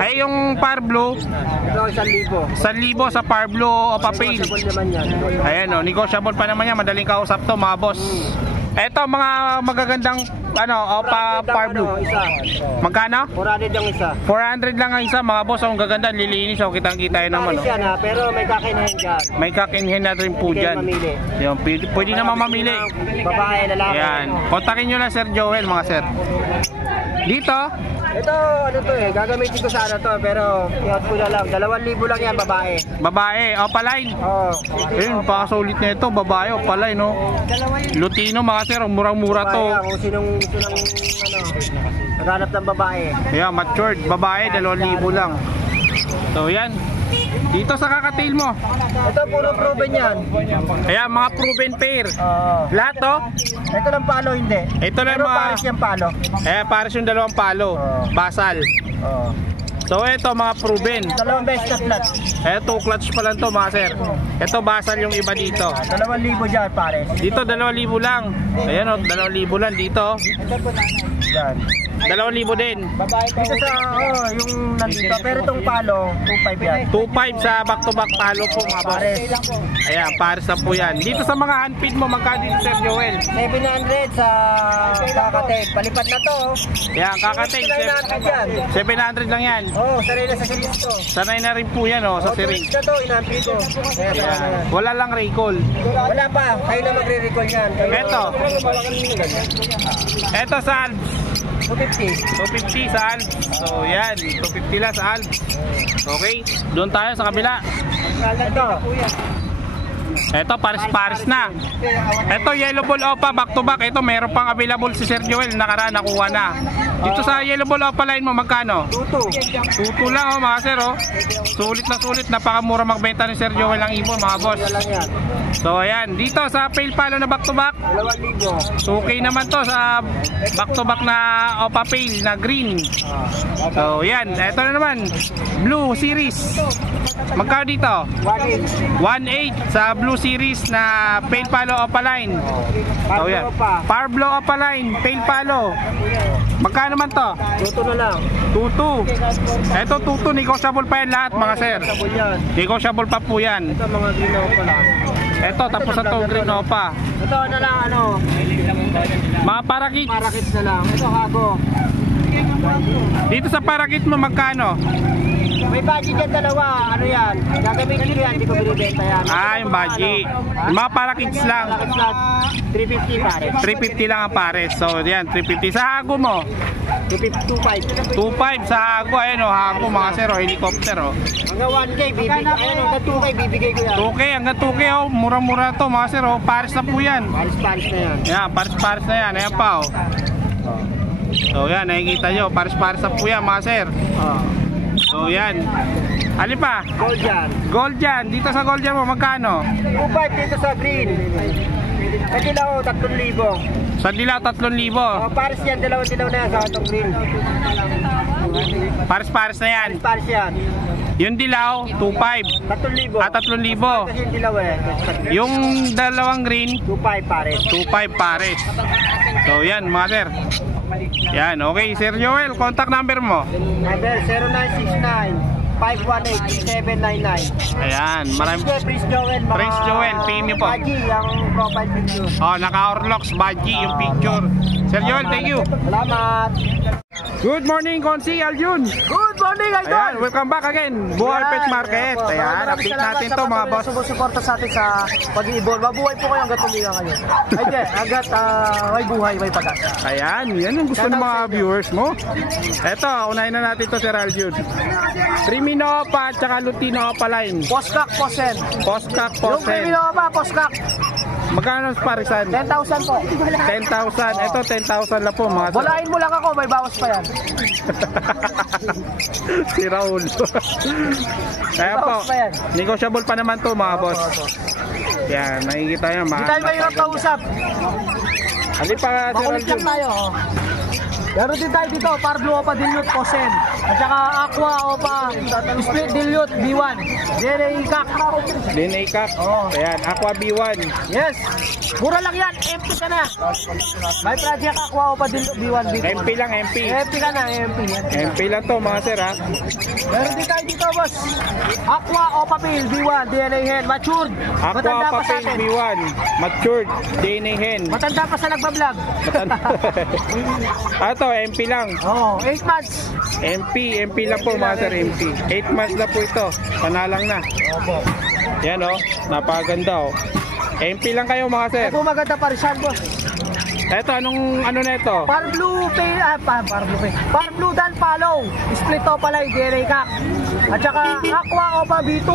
Ay yung par blue, Ito 1,000. 1,000 sa par blue opa pail. Sabon naman yan. Ayan oh, negotiable pa naman yan. Madaling kausap to mga boss. Eto mga magagandang opa par blue. Isa. Magkano? 400 yung isa. 400 lang ang isa mga boss. Ang gaganda, lilinis oh. Kitang-kita yun naman Paris oh. yan ha, pero may kakinahin dyan. May kakinhin na rin po Hindi kayo dyan. mamili. Yung, pwede naman mamili. Babae, lalaki. Ayan. Kontakin nyo lang Sir Joel mga sir. Dito, Ito, ano to eh, gagamitin ko sana to, pero i-out ko na lang. 2,000 lang yan, babae. babae, opaline. Oo. Ayun, pakasulit na ito, babae, opaline no. Lutino mga sir, murang-mura Babae to. yan, kung sinong gusto ng, naghanap ng babae. Ayan, matured, babae, 2,000 lang. So yan. Dito sa kakatail mo. Ito, puro proven yan. Ayan, mga proven pair. Oo. Lahat to. Ito lang palo, hindi. Ito lang Pero mga- pares yung palo. Ayan, pares yung 2 palo. Basal. Oo. So ito mga proven. 2 beses na flat. Ito, clutch pa lang to mga sir. Ito, basal yung iba dito. 2,000 dyan, pares. Dito 2,000 lang. Ayan o, 2,000 lang dito. Yan. 2,000 din. Dito sa, yung nandito. Pero itong palo, 2,500 yan. 2,500 sa back-to-back palo po mga boss. Pares. Ayan, pares na po yan. Dito sa mga handpid mo, magkano dito Sir Joel? 700 sa Kakateg. Palipat na to. Ayan, kakatay. 900 yan. 700 lang yan. Sanay na sa silis to. Sanay na rin po yan sa syringe. Na to, inampid ko. Kaya Ayan. sana yan. Wala lang recall. Wala pa, kayo na magre-recall yan. Eto. Eto sa Alps. 250. 250 sa Alps. So yan, 250 lang sa Alps. Okay, doon tayo sa kabila. Ito. Ito, pares-pares na. Ito, yellow ball opa, back to back. Ito, meron pang available si Sir Joel. Nakaraan, nakuha na. Dito sa yellow ball opa line mo, magkano? 2,200. 2 lang mga sir Sulit na sulit. Napakamura magbenta ni Sir Joel ng ibon mga boss. lang yan. So ayan, dito sa pale palo na back to back. 2,000. So okay naman to sa back to back na opa pale na green. So yan, ito na naman. Blue series. Magkano dito? 1,800. 1.8 sa Blue Series na Pale Palo Opaline. So, yan. Parblo Opaline, Pale Palo. Magkano man to? Tuto na lang. Tutu. Ito tutu, negotiable pa yan lahat mga sir. Sabon yan. Negotiable pa po yan. Ito mga green opa lang. Ito, tapos na to, green opa. Ito na lang ano. Mga parakits. Parakits na lang. Ito hago. Dito sa parakit mo, magkano? May budget yan dalawa. Ano yan? Gagamitin ko yan. Hindi ko binibenta yan. Ah, yung budget. Yung mga parakits lang. Parakits lang. 350 pare. 350 lang ang pares. So, yan, 350. Sa hago mo, 2.5. 2.5 sa hago. Ayun o, hago mga sir, o, helicopter o. Hanggang 1K bibigay. Ayun, hanggang 2K bibigay ko yan. 2K, hanggang 2K o. Mura-mura to mga sir o. Pares na po yan. Paris na yan. Yan, pares na yan. Ayan pa o. So, yan, nakikita nyo. Pares na po yan mga sir. So, yan. Ali pa? Gold yan. Gold yan. Dito sa gold yan mo, magkano? 2.5 dito sa green. Sa dilaw, 3,000. Sa dilaw, 3,000. Paris yan, dilaw-dilaw na yan sa itong green. Pares na yan. Paris yan. Yung dilaw, 2.5. 3,000. Ah, 3,000. Kasi yung dilaw eh. Yung dalawang green, 2.5 pares. 2.5 pares. So, yan mga sir. Yan, okay. Sir Joel, contact number mo. Number 0969-518-799. Ayan, maraming... Prince Joel. Prince Joel, PM po. Baji, ang profile picture. Oh, naka-orlocks, badge, yung picture. Sir Joel, thank you. Salamat. Good morning, Konsi Aljun. Good morning, Idol. Ayan, welcome back again. Buhay Pet Market. Ayan, update natin to mga boss. Sumusuporta sa atin sa pag-iibon. Mabuhay po kayo hanggat tumiga kayo. Ay, hanggat may buhay, may pag-asa. Ayan, yan yung gusto ng mga viewers mo. Eto, unahin na natin to, Sir Aljun. Crimino pa at saka Lutino Opaline. Postkak, Posen. Postkak, Yung Posen. Crimino pa, Postkak. Magkano sa parisan? 10,000 po. 10,000. Ito, 10,000 lang po mga sir. Bulain mo lang ako, may bawas pa yan. Si Raul. Kaya po, negotiable pa naman to mga boss. Yan, nakikita yan. Hindi tayo mahirap kausap. Ali pa, Sir Makulit lang Aljun. tayo. Meron din tayo dito, Parblo Opa Dilute Posen. At saka Aqua Opa Split Dilute B1. DNA Kak. DNA Cup. Ayan, Aqua B1. Yes. Mura lang yan, MP ka na. May project Aqua Opa Dilute B1 dito. MP lang, MP. MP ka na, MP. MP lang to mga sir ha. Meron din tayo dito, boss. Aqua Opa Pale B1, DNA Hen, matured. Aqua Matanda pa sa Papel atin. B1. Matured. DNA Hen. Matanda pa sa nagbablog. Ito, MP lang. Oo, 8 months. MP lang po mga sir, MP. 8 months na po ito. Panalang na. Opo. Yan oh, napakaganda oh. MP lang kayo mga sir. Ito maganda pa rin siya, boss. Eto, anong ano na ito? Parblue Pay, Parblue Dan Palo, Split Opalay, DNA Kak. At saka Aqua Opa B2,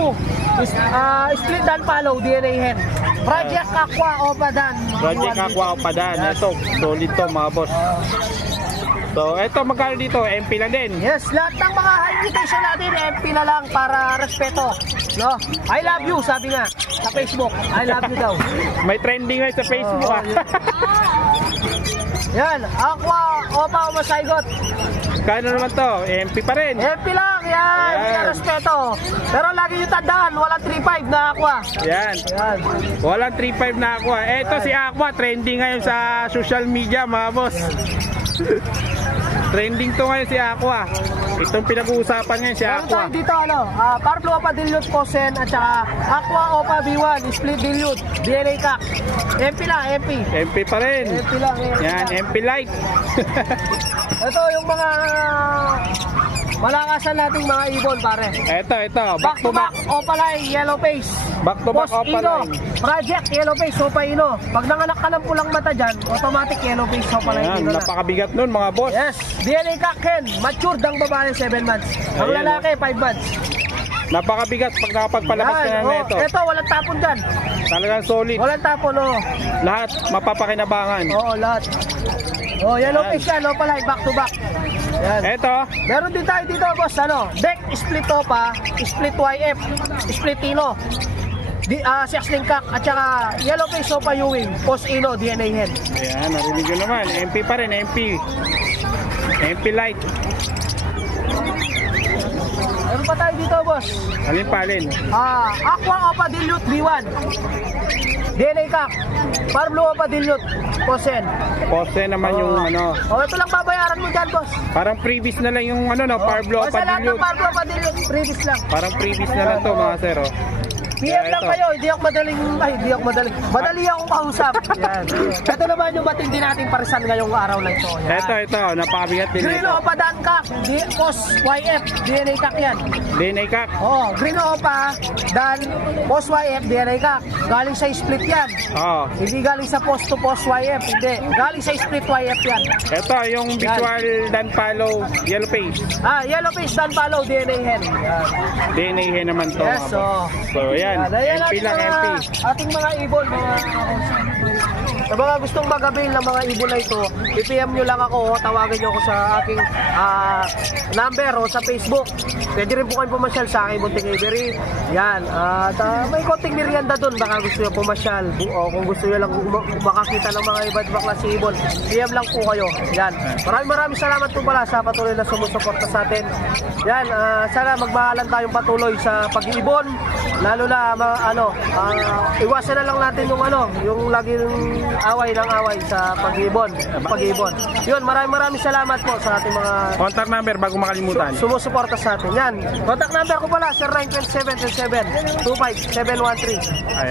Split Dan Palo, DNA Hen. Project Aqua Opa Dan. Project Aqua Opadan. Ito, solid to mga boss. So, eto magkano dito? MP lang din. Yes, lahat ng mga high mutation natin, MP na lang para respeto. No? I love you, sabi nga sa Facebook. I love you daw. May trending ngayon sa Facebook ah. Yan, Aqua Opa Umasaygot. Kano naman to? MP pa rin. MP lang, yan. Yan. Respeto. Pero lagi yung tandaan, walang 3.5 na Aqua. Yan. Yan. Walang 3.5 na Aqua. Eto si Aqua, trending ngayon sa social media mga boss. Trending to ngayon si Aqua. Itong pinag-uusapan ngayon si Meron Aqua. tayo dito, Parblo Opa Dilute Posen at saka Aqua Opa B1, Split Dilute, DNA Kak. MP lang, MP. MP pa rin. MP lang, MP Yan, lang. MP like. Ito yung mga malakasan nating mga ibon, pare. Ito. Back to back, Opalay, Yellow Face. Back to back Boss Opaline. Ino, Project Yellow Face, Opa Ino. Pag nanganak ka ng pulang mata dyan, automatic Yellow Face, Opalay Ayan, Ino na. napakabigat nun mga boss. Yes, DNA Kaken, matured ang babae 7 months. Ang Ayan, lalaki 5 months. Napakabigat pag nakapagpalabas ka na ito. Ito, walang tapon dyan. Talagang solid. Walang tapon, oh. Lahat mapapakinabangan. Oo, lahat. Oh, Yellow Ayan. Face yan, Opalay, back to back. Yan. Ito, Meron din tayo dito, boss, deck split Opa, split YF, split Ino. Sexling Kak at saka Yellow Face Opa Ewing, Post Ino, DNA Hen. ayan, narinig nyo naman. MP pa rin, MP. MP light. Meron pa tayo dito, boss. Alin palin? Aqua Opa Dilute B1. DNA Cup. Farm Blue Opa Dilute. Posen. Pose naman yung ano. Ito lang babayaran mo dyan, boss. Parang previous na lang yung ano no, Parblo Sa lahat ng Padilute. Farm Blue Opa Dilute, previous lang. Parang previous na lang to mga sir. Oh. PM lang ito. kayo, hindi ako madaling. Madali akong kausap. Yan. Ito naman yung matindi nating parisan ngayong araw na ito. Yan. Ito, napakabigat din Green ito. Opa Dan Cup, Post YF, DNA Cup yan. DNA Cup. Green Opa Dan, Post YF, DNA Cup. Galing sa split yan. Hindi galing sa post to post YF, hindi. Galing sa split YF yan. Ito yung visual Dan Palo yellow face. Yellow face Dan Palo, DNA Hen. Yan. DNA hen naman to. Yes, So yan, Ayan LP lang, LP. ating mga ibon, sa mga gustong mag-avail ng mga ibon na ito, i-PM nyo lang ako, tawagan nyo ako sa aking number o sa Facebook. Pwede rin po kayo pumasyal sa aking Bunting Avery. Yan, at may konting merienda dun, baka gusto nyo pumasyal o kung gusto nyo lang makakita ng mga iba't ibang klase ibon, PM lang po kayo. Yan, maraming salamat po pala sa patuloy na sumusuporta sa atin. Yan, sana magmahalan tayong patuloy sa pag-iibon, lalo na iwasan na lang natin yung laging away sa pag-iibon. Yun, maraming salamat po sa ating mga Contact number bago makalimutan. sumusuporta sa atin. Yan, contact number ko pala 0927-27-25713.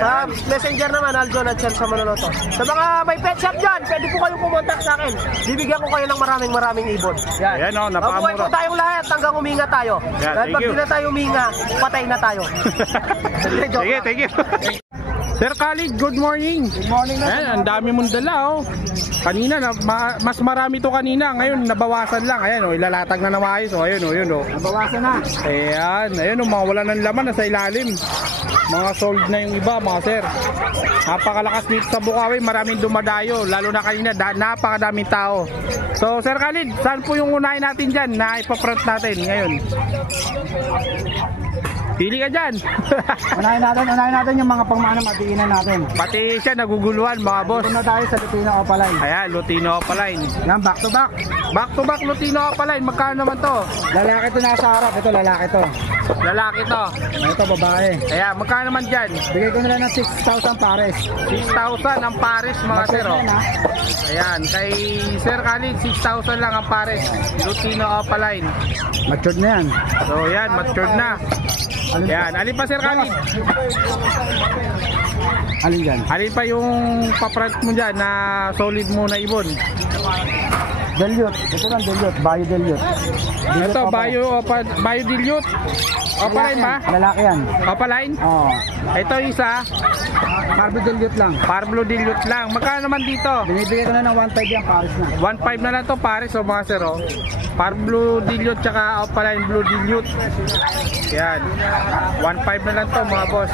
Sa messenger naman, Aljon at Chen sa Manoloto. Sa mga may pet shop dyan, pwede po kayong pumunta sa akin. Bibigyan ko kayo ng maraming ibon. Yan. Ayan, napakamura. Mabuhay po tayong lahat hanggang uminga tayo. Yeah, Dahil thank pag you. di na tayo uminga, patay na tayo. Joke lang. Thank you. Sir Khalid, good morning. Good morning na. Ayan, ang dami mong dala Kanina, mas marami to kanina. Ngayon, nabawasan lang. Ayan ilalatag na maayos. Ayun Nabawasan na. Ayan mga wala ng laman nasa ilalim. Mga sold na yung iba, mga sir. Napakalakas dito sa Bukawi, maraming dumadayo. Lalo na kanina, napakadaming tao. So, Sir Khalid, saan po yung unahin natin dyan na ipaprint natin ngayon? Pili ka dyan. Unahin natin yung mga pangmana matiinan natin. Pati siya naguguluhan mga boss. Ito na tayo sa Lutino Opaline. Ayan, Lutino Opaline. Yan, back to back. Back to back Lutino Opaline. Magkano naman to? Lalaki to nasa harap. Ito, lalaki to. Lalaki to. Ito, babae. Ayan, magkano naman dyan? Bigay ko nila ng 6,000 pares. 6,000 ang pares mga sir. Ayan, kay Sir Khalid, 6,000 lang ang pares. Lutino Opaline. Matured na yan. So yan, matured na. Yan, alin pa Sir Khalid? Alin dyan? Alin pa yung paprint mo dyan na solid mo na ibon? Dilute. Ito lang dilute. Bio dilute. Ito, Bio Dilute. Opaline ba? Lalaki yan. Opaline? Oo. Ito isa, Carbo dilute lang. Parblo Dilute lang. Magkano naman dito? Binibigay ko na ng 1.5 yan pares na. 1.5 na lang to pares mga sir. Parblo Dilute tsaka Opaline Blue Dilute. Yan. 1.5 na lang to mga boss.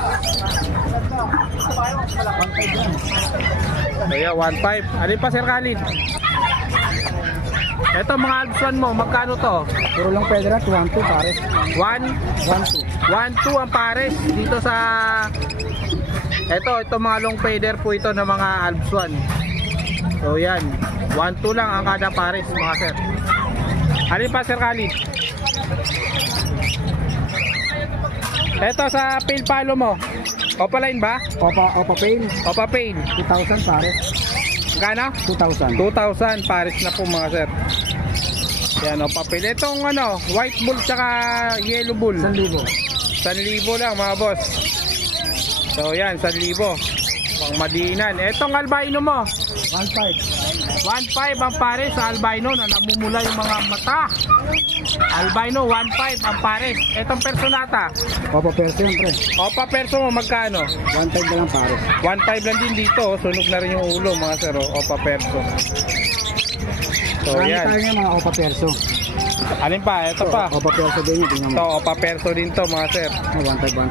Ayan, 1.5. Alin pa Sir Khalid? Ito mga Alpswan mo, magkano to? Puro lang pwede na. 1.2 pares. 1.2 ang pares dito sa ito mga long fader po ito ng mga Alpswan. So yan, 1.2 lang ang kada pares mga sir. Alin pa Sir Khalid? Ito sa pale palo mo, Opaline ba? Opa pain. Opaline 2,000 pares. Gana? 2,000. 2,000 pares na po mga sir. Yan Opapale. Itong white bull tsaka yellow bull 1,000. 1,000 lang mga boss. So yan, 1,000 pang madiinan. Etong albino mo 1.5. 1.5 ang pares sa albino na namumula yung mga mata. Albino 1.5 ang pares. Etong personata Opa perso yun, pre. Opa perso mo magkano? 1.5 na lang pares. 1.5 lang din dito. Sunog na rin yung ulo mga sir. Opa perso. So Marami yan. tayo ng mga opa perso. Alin pa? Ito pa. Opa perso din yun. Tingnan Ito mo. Opa perso din to mga sir. 1.5 na lang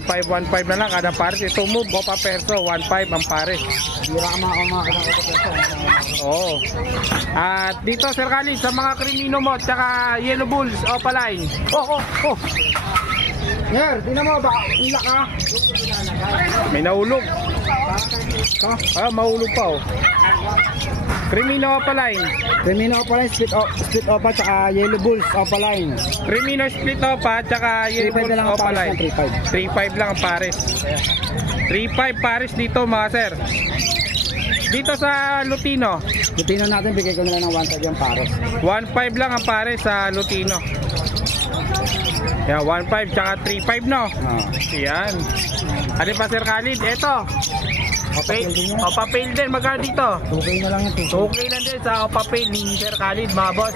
pares. 1.5 na lang kada pares. Ito move Opa perso 1.5 ang pares. Bira ka mga opa perso. Oo. At dito Sir Khalid sa mga Crimino mo tsaka Yellow Bulls Opaline. Oh. Nger, tingnan mo ba? Hila ka. May nahulog. Mahulog pa Crimino Opaline. Crimino Opaline, split Opa, tsaka Yellow Bulls Opaline. Crimino Split Opa, tsaka Yellow 3.5 na lang ang Bulls pares Opaline. ng 3.5 lang ang pares. 3.5 pares dito mga sir. Dito sa Lutino, Lutino natin, bigay ko na lang ng 1.5 yung pares. 1.5 lang ang pares sa Lutino. Yeah, 1.5 tsaka 3.5 no. Yan. Ano pa Sir Khalid? Ito. Papel din yan. Opa Pale din, magkano dito? 2K na lang yung 2K. Okay na din sa Opa Pale ni Sir Khalid, mga boss.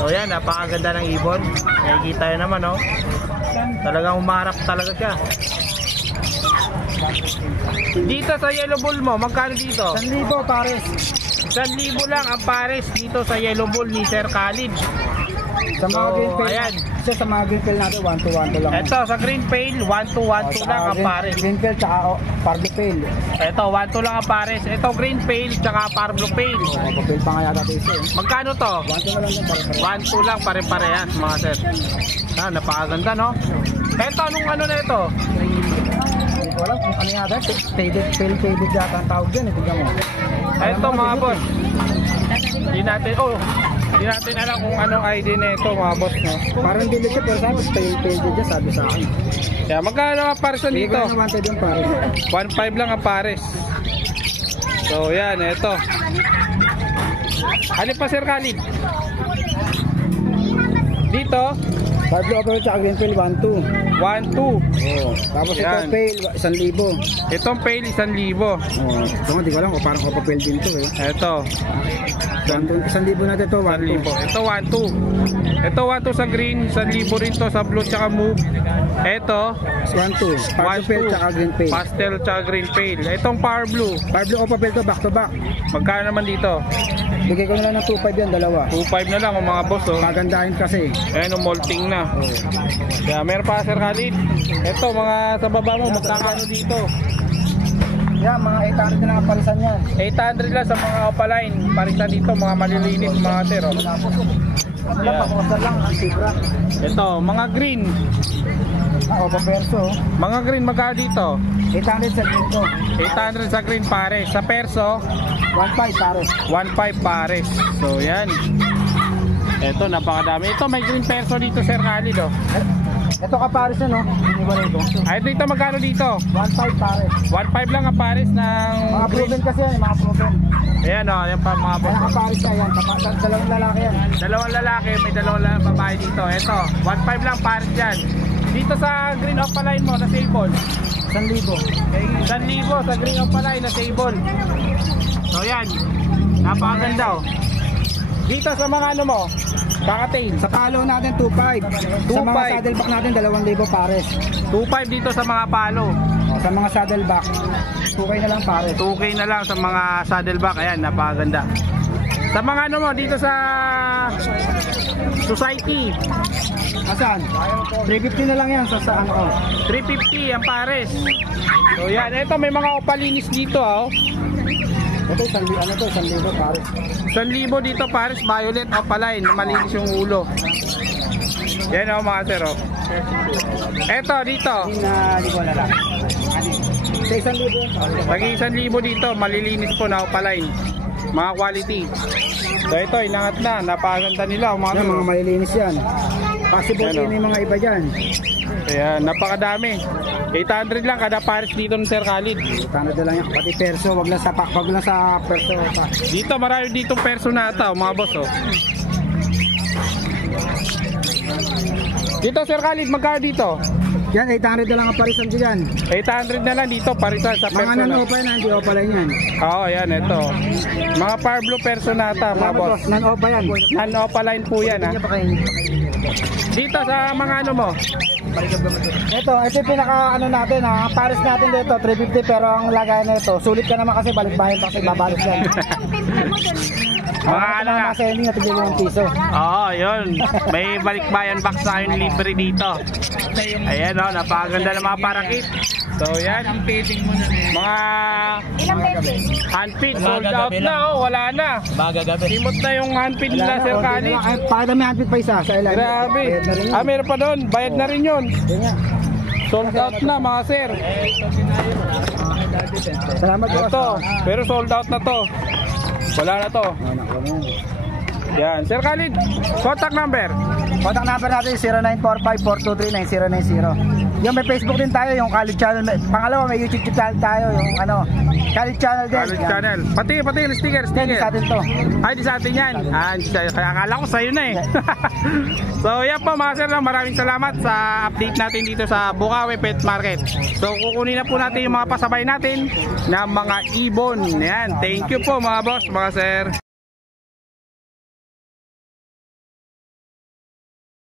So yan, napakaganda ng ibon. Nakikita nyo naman, no? Talagang umarap talaga siya. Dito sa Yellow Bull mo, magkano dito? 1,000 pares. 1,000 lang ang pares dito sa Yellow Bull ni Sir Khalid. Sa mga green pail, ayan. sa mga green pail natin, 1-2 lang. Ito, sa Green Pail, 1-2 lang ang pares. Green pail, tsaka Pardo pail. Ito, 1-2 lang ang pares. Ito, Green Pail, tsaka Parblo Pail. Papel pa nga yata ito isa. Magkano to? 1-2 na lang yung pares. 1-2 lang, pare-parehas mga sir. Napakaganda, no? Ito, anong ano na ito? Hindi ko alam kung ano yata. Faded yata ang tawag dyan. Tignan mo. Ito mga boss. Hindi natin alam kung anong ID na ito mga boss, no? Parang dilit siya, pero sabi, faded dyan, sabi sa akin. Kaya magkano ang pares Bigay dito? ko na 1.5 yung pares. 1.5 lang ang pares. So yan, ito. Ano pa Sir Khalid? Dito, Parblo Opera tsaka green pail, 1-2. 1-2. Oo. Tapos ito Yan. pail, 1,000. Itong pail, 1,000. Oo. Ito nga, di ko alam kung parang papel din to eh. Ito, 1,000 natin to, 1,000. 1,200. Ito 1-2. Ito 1-2 sa green, 1,000 rin to sa blue tsaka move. Ito, 1-2. Parblo pail tsaka green pail. pastel tsaka green pail. Itong power blue, Parblo o papel to, back to back. magkano naman dito? Bigay ko na lang ng 2.5 yan, dalawa. 2.5 na lang ang mga boss, oh. Pagandahin kasi. Ayan, molting na. Kaya meron pa Sir Khalid. Ito, mga sa baba mo, magkakano dito? Yan, mga 800 na lang ang palisan yan. 800 lang sa mga opaline. Parisan dito, mga malilinis, mga sir, oh. Wala, pakuwasan lang, ang sibra. Ito, mga green. O, paperso. Mga green, magkano dito? 800 sa dito. 800 sa green pares. Sa perso, 1.5 pares. 1.5 pares. So, yan. Ito, napakadami. Ito, may green perso dito, Sir Khalid, oh. Ito ka pares yan, no? Hindi ba ito? Ay, dito, magkano dito? 1.5 pares. 1.5 lang ang pares ng Mga green. proven kasi yan, mga proven. Ayan, oh. Ayan pa, mga boss. Kaya kapares ka yan, dalawang lalaki yan. Dalawang lalaki, may dalawang babae dito. Ito, 1.5 lang pares yan. Dito sa green opaline mo, na sable. 1,000. 1,000 sa green opaline na sable. So, yan. Napakaganda, oh. Dito sa mga ano mo, kakatain. Sa palo natin, 2.5. Sa mga 2.5. saddleback natin, 2,000 pares. 2.5 dito sa mga palo. O, sa mga saddleback, 2K na lang pares. 2K na lang sa mga saddleback. Ayan, napakaganda. Sa mga ano mo, dito sa Society, Asan? 350 na lang yan sa ano ko. 350 ang pares. So yan, ito may mga opalinis dito, oh. Ito, 1,000 pares. 1,000 dito pares, violet opaline, malinis yung ulo. Yan, oh, mga sir, oh. Ito dito, Hindi ko alam. Sa 1,000. lagi 1,000 dito, malilinis po na opaline. Mga quality. So ito, ilangat na, napakaganda nila, oh, mga Yan, sir. mga malilinis yan. Possible Yan, yun yung mga iba dyan. Ayan, napakadami. 800 lang kada pares dito ng Sir Khalid. Tanda na lang yan. Pati perso, wag lang sa perso. Dito, marami dito perso na ata, mga boss, oh. Dito, Sir Khalid, magkano dito? Yan, 800 na lang ang parisan dyan. 800 na lang dito, parisan sa Mga perso na. nanopa yan, hindi opa lang yan. Oo, yan, ito. Mga Parblo personata, mga boss. Nanopa yan. Non-opaline po yan, ha. Dito sa mga ano mo, Ito yung pinaka ano natin ha. Ang pares natin dito 350 pero ang lagay na ito sulit ka naman kasi balik-bayan pa kasi babalik yan. mga ano nga. Mga sending na tigil yung piso. Oo, yun. May balikbayan box na yung libre dito. Ayan, oh, napakaganda ng mga parakit. So, yan. Mga handpid, sold out na, oh. Wala na. Simot na yung handpid nila, Sir Khalid. Pakita mo yung handpid pa isa sa ilan. Grabe. Ah, meron pa doon. Bayad na rin yun. Yan nga. Sold out na, mga sir. Salamat po. Ito, pero sold out na to. Wala na to. Yan. Sir Khalid, contact number. Contact number natin 0945-423-9090. Yung may Facebook din tayo, yung Khalid Channel. Pangalawa, may YouTube channel tayo, yung ano, Khalid Channel din. Khalid Yan. Channel. Pati yung sticker. Hindi sa atin to. Ay, di sa atin yan. Kaya akala ko sa'yo na eh. So, yan po mga sir, maraming salamat sa update natin dito sa Bukawi Pet Market. So, kukunin na po natin yung mga pasabay natin na mga ibon. Yan. Thank you po mga boss, mga sir.